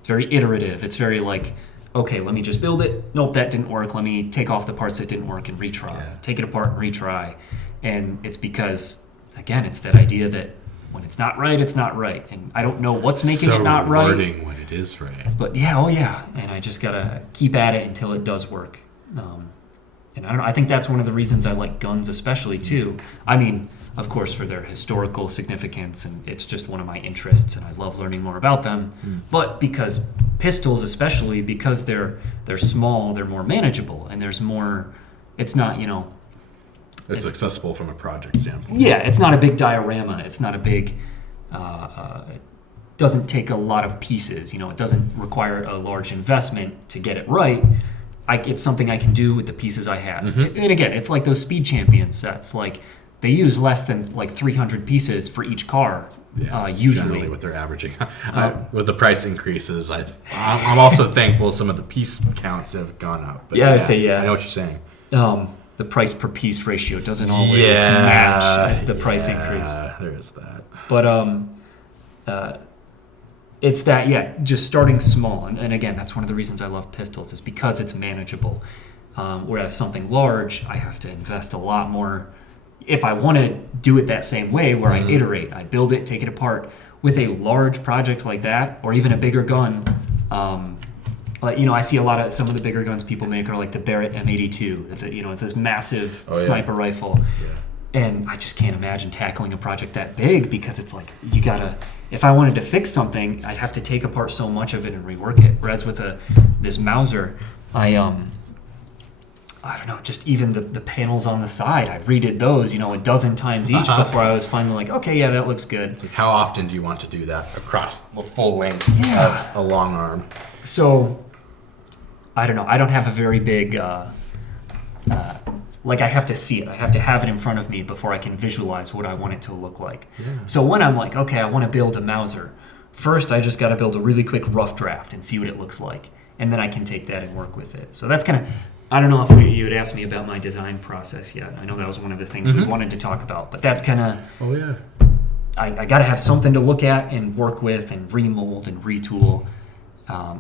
iterative. It's very like, okay, let me just build it. Nope, that didn't work. Let me take off the parts that didn't work and retry. Yeah. Take it apart and retry. And it's because, again, it's that idea that when it's not right, it's not right. And I don't know what's making so it not right. rewarding when it is right. But yeah, oh yeah. And I just gotta keep at it until it does work. And I don't know, I think that's one of the reasons I like guns especially too. I mean, of course, for their historical significance, and it's just one of my interests, and I love learning more about them. But because pistols, especially because they're small, they're more manageable, and there's more. It's not, It's accessible from a project standpoint. yeah, it's not a big diorama. It's not a big. It doesn't take a lot of pieces. It doesn't require a large investment to get it right. It's something I can do with the pieces I have. And again, it's like those Speed Champion sets. Like, they use less than like 300 pieces for each car, That's usually. generally what they're averaging. With the price increases, I'm also thankful some of the piece counts have gone up. But Yeah, I would say, yeah. I know what you're saying. The price per piece ratio doesn't always match the price increase. There is that. But it's that, just starting small. And again, that's one of the reasons I love pistols, is because it's manageable. Whereas something large, I have to invest a lot more. If I want to do it that same way, where I iterate, I build it, take it apart. With a large project like that, or even a bigger gun, I see some of the bigger guns people make are like the Barrett M82. It's this massive sniper rifle. Yeah. And I just can't imagine tackling a project that big, because it's like, if I wanted to fix something, I'd have to take apart so much of it and rework it. Whereas with this Mauser, I don't know, just even the panels on the side, I redid those, a dozen times each before I was finally like, okay, yeah, that looks good. Like, how often do you want to do that across the full length of a long arm? So, I don't know. I don't have a very big, I have to see it. I have to have it in front of me before I can visualize what I want it to look like. Yeah. So when I'm like, okay, I want to build a Mauser, first I just got to build a really quick rough draft and see what it looks like. And then I can take that and work with it. So that's kind of, I don't know if you had asked me about my design process yet. I know that was one of the things we wanted to talk about, but that's kind of, oh yeah, I got to have something to look at and work with and remold and retool.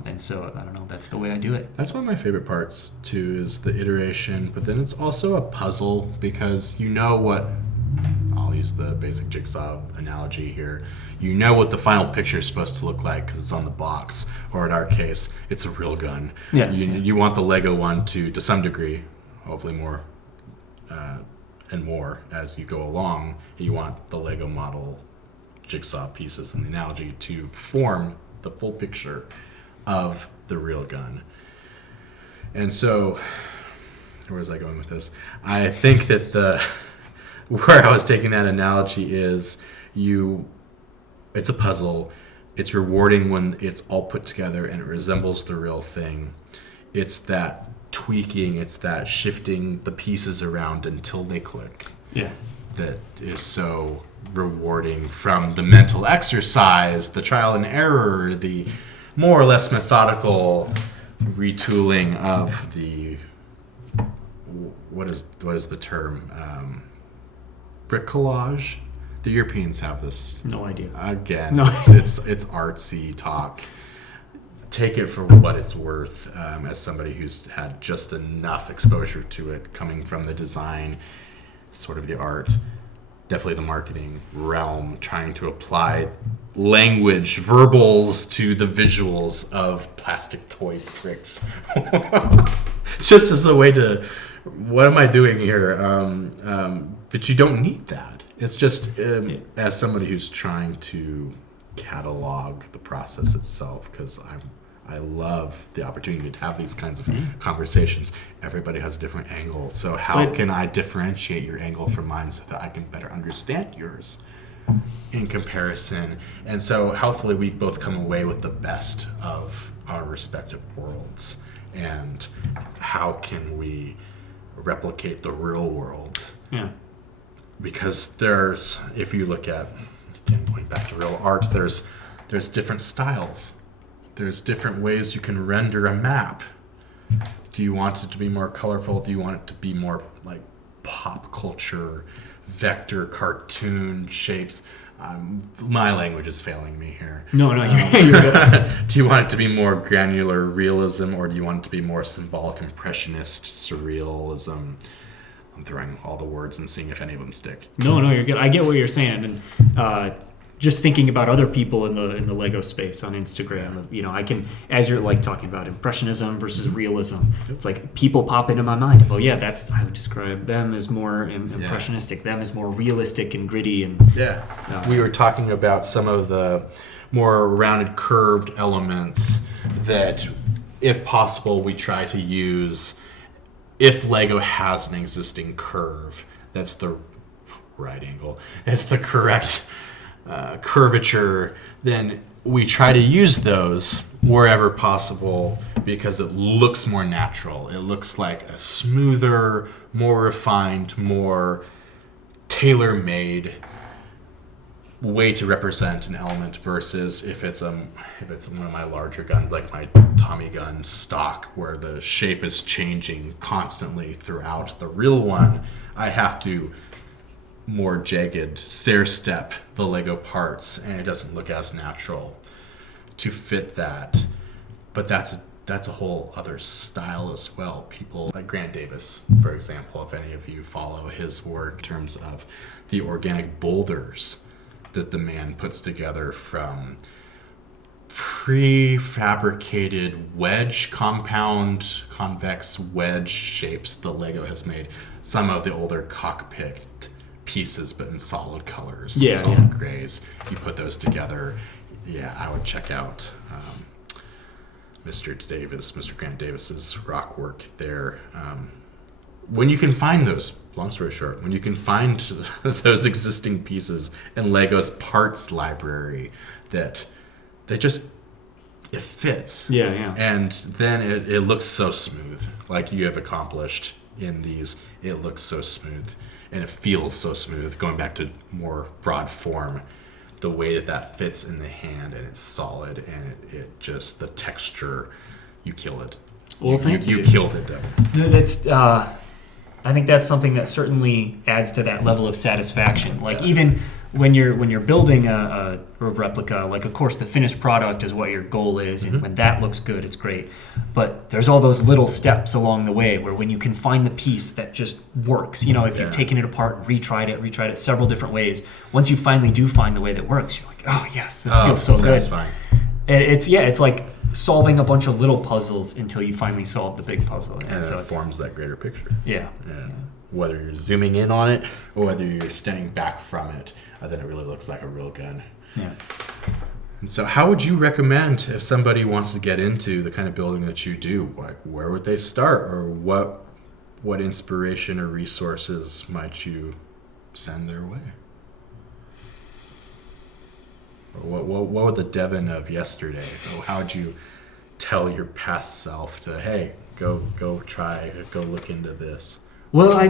And so, I don't know, that's the way I do it. That's one of my favorite parts, too, is the iteration. But then it's also a puzzle, because I'll use the basic jigsaw analogy here. You know what the final picture is supposed to look like because it's on the box. Or in our case, it's a real gun. Yeah. You want the Lego one to some degree, hopefully more and more as you go along. You want the Lego model jigsaw pieces in the analogy to form the full picture of the real gun. And so, where was I going with this? I think that where I was taking that analogy is it's a puzzle. It's rewarding when it's all put together and it resembles the real thing. It's that tweaking, it's that shifting the pieces around until they click. Yeah. That is so rewarding, from the mental exercise, the trial and error, the more or less methodical retooling of the what is the term, bricolage. The Europeans have this. No idea. Again, No. it's artsy talk. Take it for what it's worth, as somebody who's had just enough exposure to it, coming from the design, sort of the art, definitely the marketing realm, trying to apply language, verbals to the visuals of plastic toy tricks. Just as a way to, what am I doing here? But you don't need that. It's just, as somebody who's trying to catalog the process itself, because I love the opportunity to have these kinds of conversations. Everybody has a different angle. So how can I differentiate your angle from mine so that I can better understand yours in comparison? And so hopefully we both come away with the best of our respective worlds. And how can we replicate the real world? Yeah. Because if you look at, again, going back to real art, there's There's different styles. There's different ways you can render a map. Do you want it to be more colorful? Do you want it to be more like pop culture, vector, cartoon shapes? My language is failing me here. No, you're good. Do you want it to be more granular realism, or do you want it to be more symbolic impressionist surrealism? I'm throwing all the words and seeing if any of them stick. No, you're good. I get what you're saying, and just thinking about other people in the Lego space on Instagram. You know, I can, as you're like talking about impressionism versus realism, it's like people pop into my mind. Oh yeah, I would describe them as more impressionistic. Them as more realistic and gritty. And we were talking about some of the more rounded, curved elements that, if possible, we try to use. If Lego has an existing curve, that's the right angle. It's the correct curvature, then we try to use those wherever possible because it looks more natural. It looks like a smoother, more refined, more tailor-made way to represent an element versus if it's one of my larger guns like my Tommy gun stock where the shape is changing constantly throughout. The real one, I have to more jagged stair step the Lego parts, and it doesn't look as natural to fit that. But that's a whole other style as well. People like Grant Davis, for example, if any of you follow his work in terms of the organic boulders that the man puts together from prefabricated wedge compound convex wedge shapes the Lego has made. Some of the older cockpit pieces, but in solid colors, solid grays. You put those together. I would check out Mr. Grant Davis's rock work there. When you can find those, long story short, when you can find those existing pieces in Lego's parts library that it fits. And then it looks so smooth, like you have accomplished in these. It looks so smooth. And it feels so smooth, going back to more broad form, the way that fits in the hand, and it's solid, and it just, the texture, you kill it. Well, thank you. You killed it, Devon. No, that's, I think that's something that certainly adds to that level of satisfaction. Like even when you're building a replica, like of course the finished product is what your goal is, and when that looks good, it's great. But there's all those little steps along the way where when you can find the piece that just works, you know, if you've taken it apart and retried it several different ways, once you finally do find the way that works, you're like, oh yes, this feels so good. And it's like solving a bunch of little puzzles until you finally solve the big puzzle. And so it forms that greater picture. Yeah. Whether you're zooming in on it or whether you're standing back from it, then it really looks like a real gun. Yeah. And so how would you recommend if somebody wants to get into the kind of building that you do? Like, where would they start, or what inspiration or resources might you send their way? Or what would the Devon of yesterday, or how would you tell your past self to, hey, go look into this? Well, I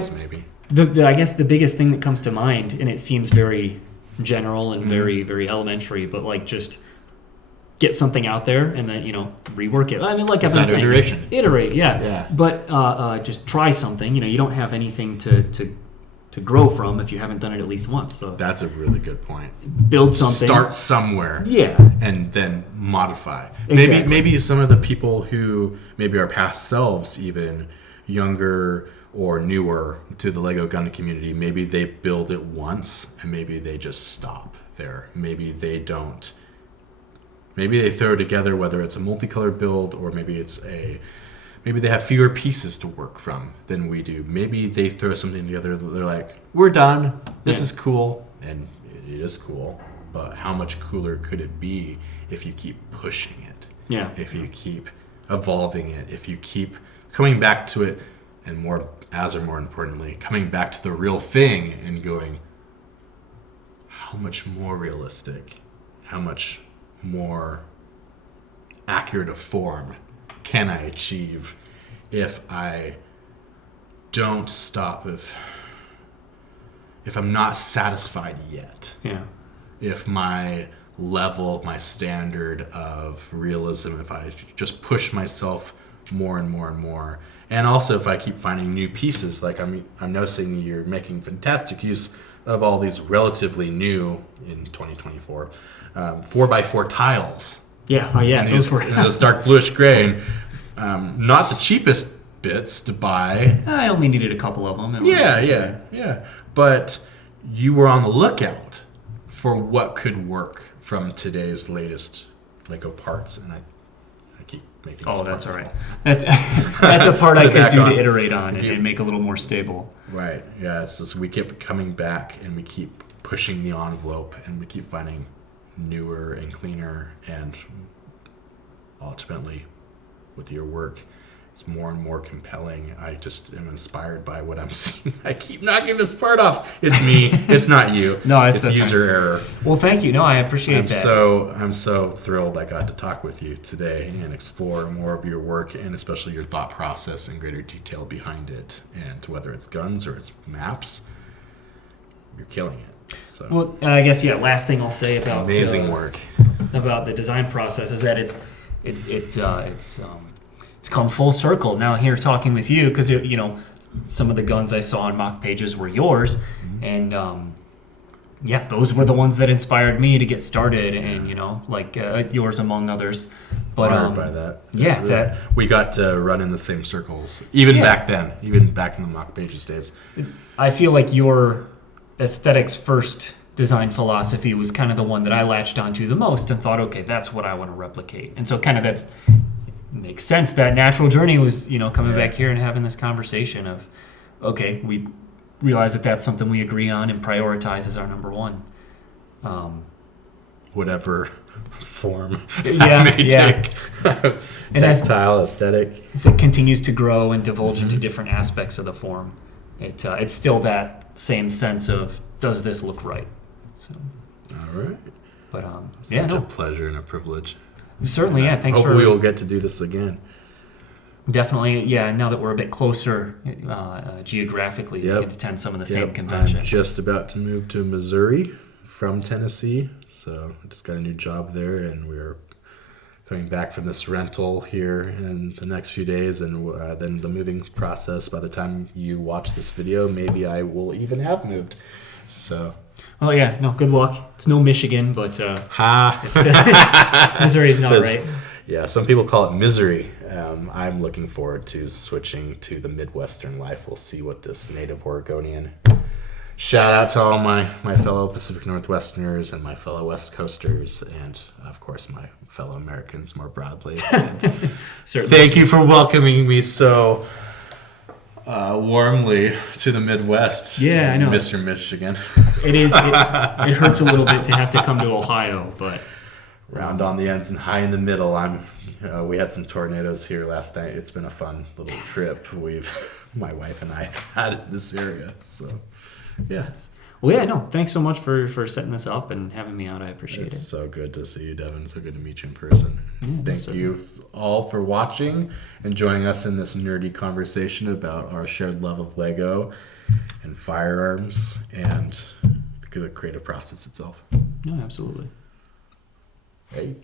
guess the biggest thing that comes to mind, and it seems very general and very, very elementary, but like just get something out there and then, rework it. I mean, like I've been saying, iterate, yeah. But just try something. You don't have anything to grow from if you haven't done it at least once. So that's a really good point. Build something. Start somewhere. Yeah. And then modify. Exactly. Maybe some of the people who maybe our past selves, even younger or newer to the Lego gun community, maybe they build it once and maybe they just stop there. Maybe they don't. Maybe they throw together, whether it's a multicolored build or maybe they have fewer pieces to work from than we do. Maybe they throw something together that they're like, we're done. This is cool. And it is cool. But how much cooler could it be if you keep pushing it? Yeah. If you keep evolving it, if you keep coming back to it, and more importantly, coming back to the real thing and going, how much more realistic, how much more accurate a form can I achieve if I don't stop, if I'm not satisfied yet? Yeah. If my level, my standard of realism if I just push myself more and more and more. And also if I keep finding new pieces, like I'm noticing you're making fantastic use of all these relatively new in 2024 4x4 tiles. Yeah, oh yeah, And those dark bluish gray, and not the cheapest bits to buy. I only needed a couple of them. Yeah. But you were on the lookout for what could work from today's latest Lego parts, and I keep making. Oh, that's all right. That's a part I could do to iterate on and make a little more stable. Right. Yeah. It's just we keep coming back and we keep pushing the envelope, and we keep finding newer and cleaner, and ultimately, with your work, it's more and more compelling. I just am inspired by what I'm seeing. I keep knocking this part off. It's me. It's not you. No, it's user error. Well, thank you. No, I appreciate that. I'm so thrilled I got to talk with you today and explore more of your work, and especially your thought process in greater detail behind it. And whether it's guns or it's maps, you're killing it. So. Well, I guess last thing I'll say about amazing work about the design process is that it's come full circle now here talking with you, because some of the guns I saw on mock pages were yours, and those were the ones that inspired me to get started, and yours among others. But honored by that. Yeah, that we got to run in the same circles even back then, even back in the mock pages days. I feel like your aesthetics first design philosophy was kind of the one that I latched onto the most and thought, okay, that's what I want to replicate. And so kind of that's makes sense. That natural journey was, coming back here and having this conversation of, okay, we realize that that's something we agree on and prioritize as our number one. Whatever form that may take. And textile, aesthetic. As it continues to grow and divulge into different aspects of the form, it's still that same sense of, does this look right? So, all right. But such a pleasure and a privilege. Certainly, Thanks Hope we will get to do this again. Definitely, Now that we're a bit closer geographically, we can attend some of the same conventions. I'm just about to move to Missouri from Tennessee, so I just got a new job there, and we're coming back from this rental here in the next few days, and then the moving process. By the time you watch this video, maybe I will even have moved. So. Oh yeah, no. Good luck. It's no Michigan, but it's still, Missouri's not right. Yeah, some people call it misery. I'm looking forward to switching to the Midwestern life. We'll see what this native Oregonian. Shout out to all my fellow Pacific Northwesterners and my fellow West Coasters, and of course my fellow Americans more broadly. Thank you for welcoming me so warmly to the Midwest. Yeah, I know. Mr. Michigan. It hurts a little bit to have to come to Ohio, but round on the ends and high in the middle. We had some tornadoes here last night. It's been a fun little trip my wife and I have had in this area. So, yeah. Well, thanks so much for setting this up and having me out. I appreciate it. It's so good to see you, Devon. So good to meet you in person. Thank you all for watching and joining us in this nerdy conversation about our shared love of Lego and firearms and the creative process itself. No, absolutely. Hey.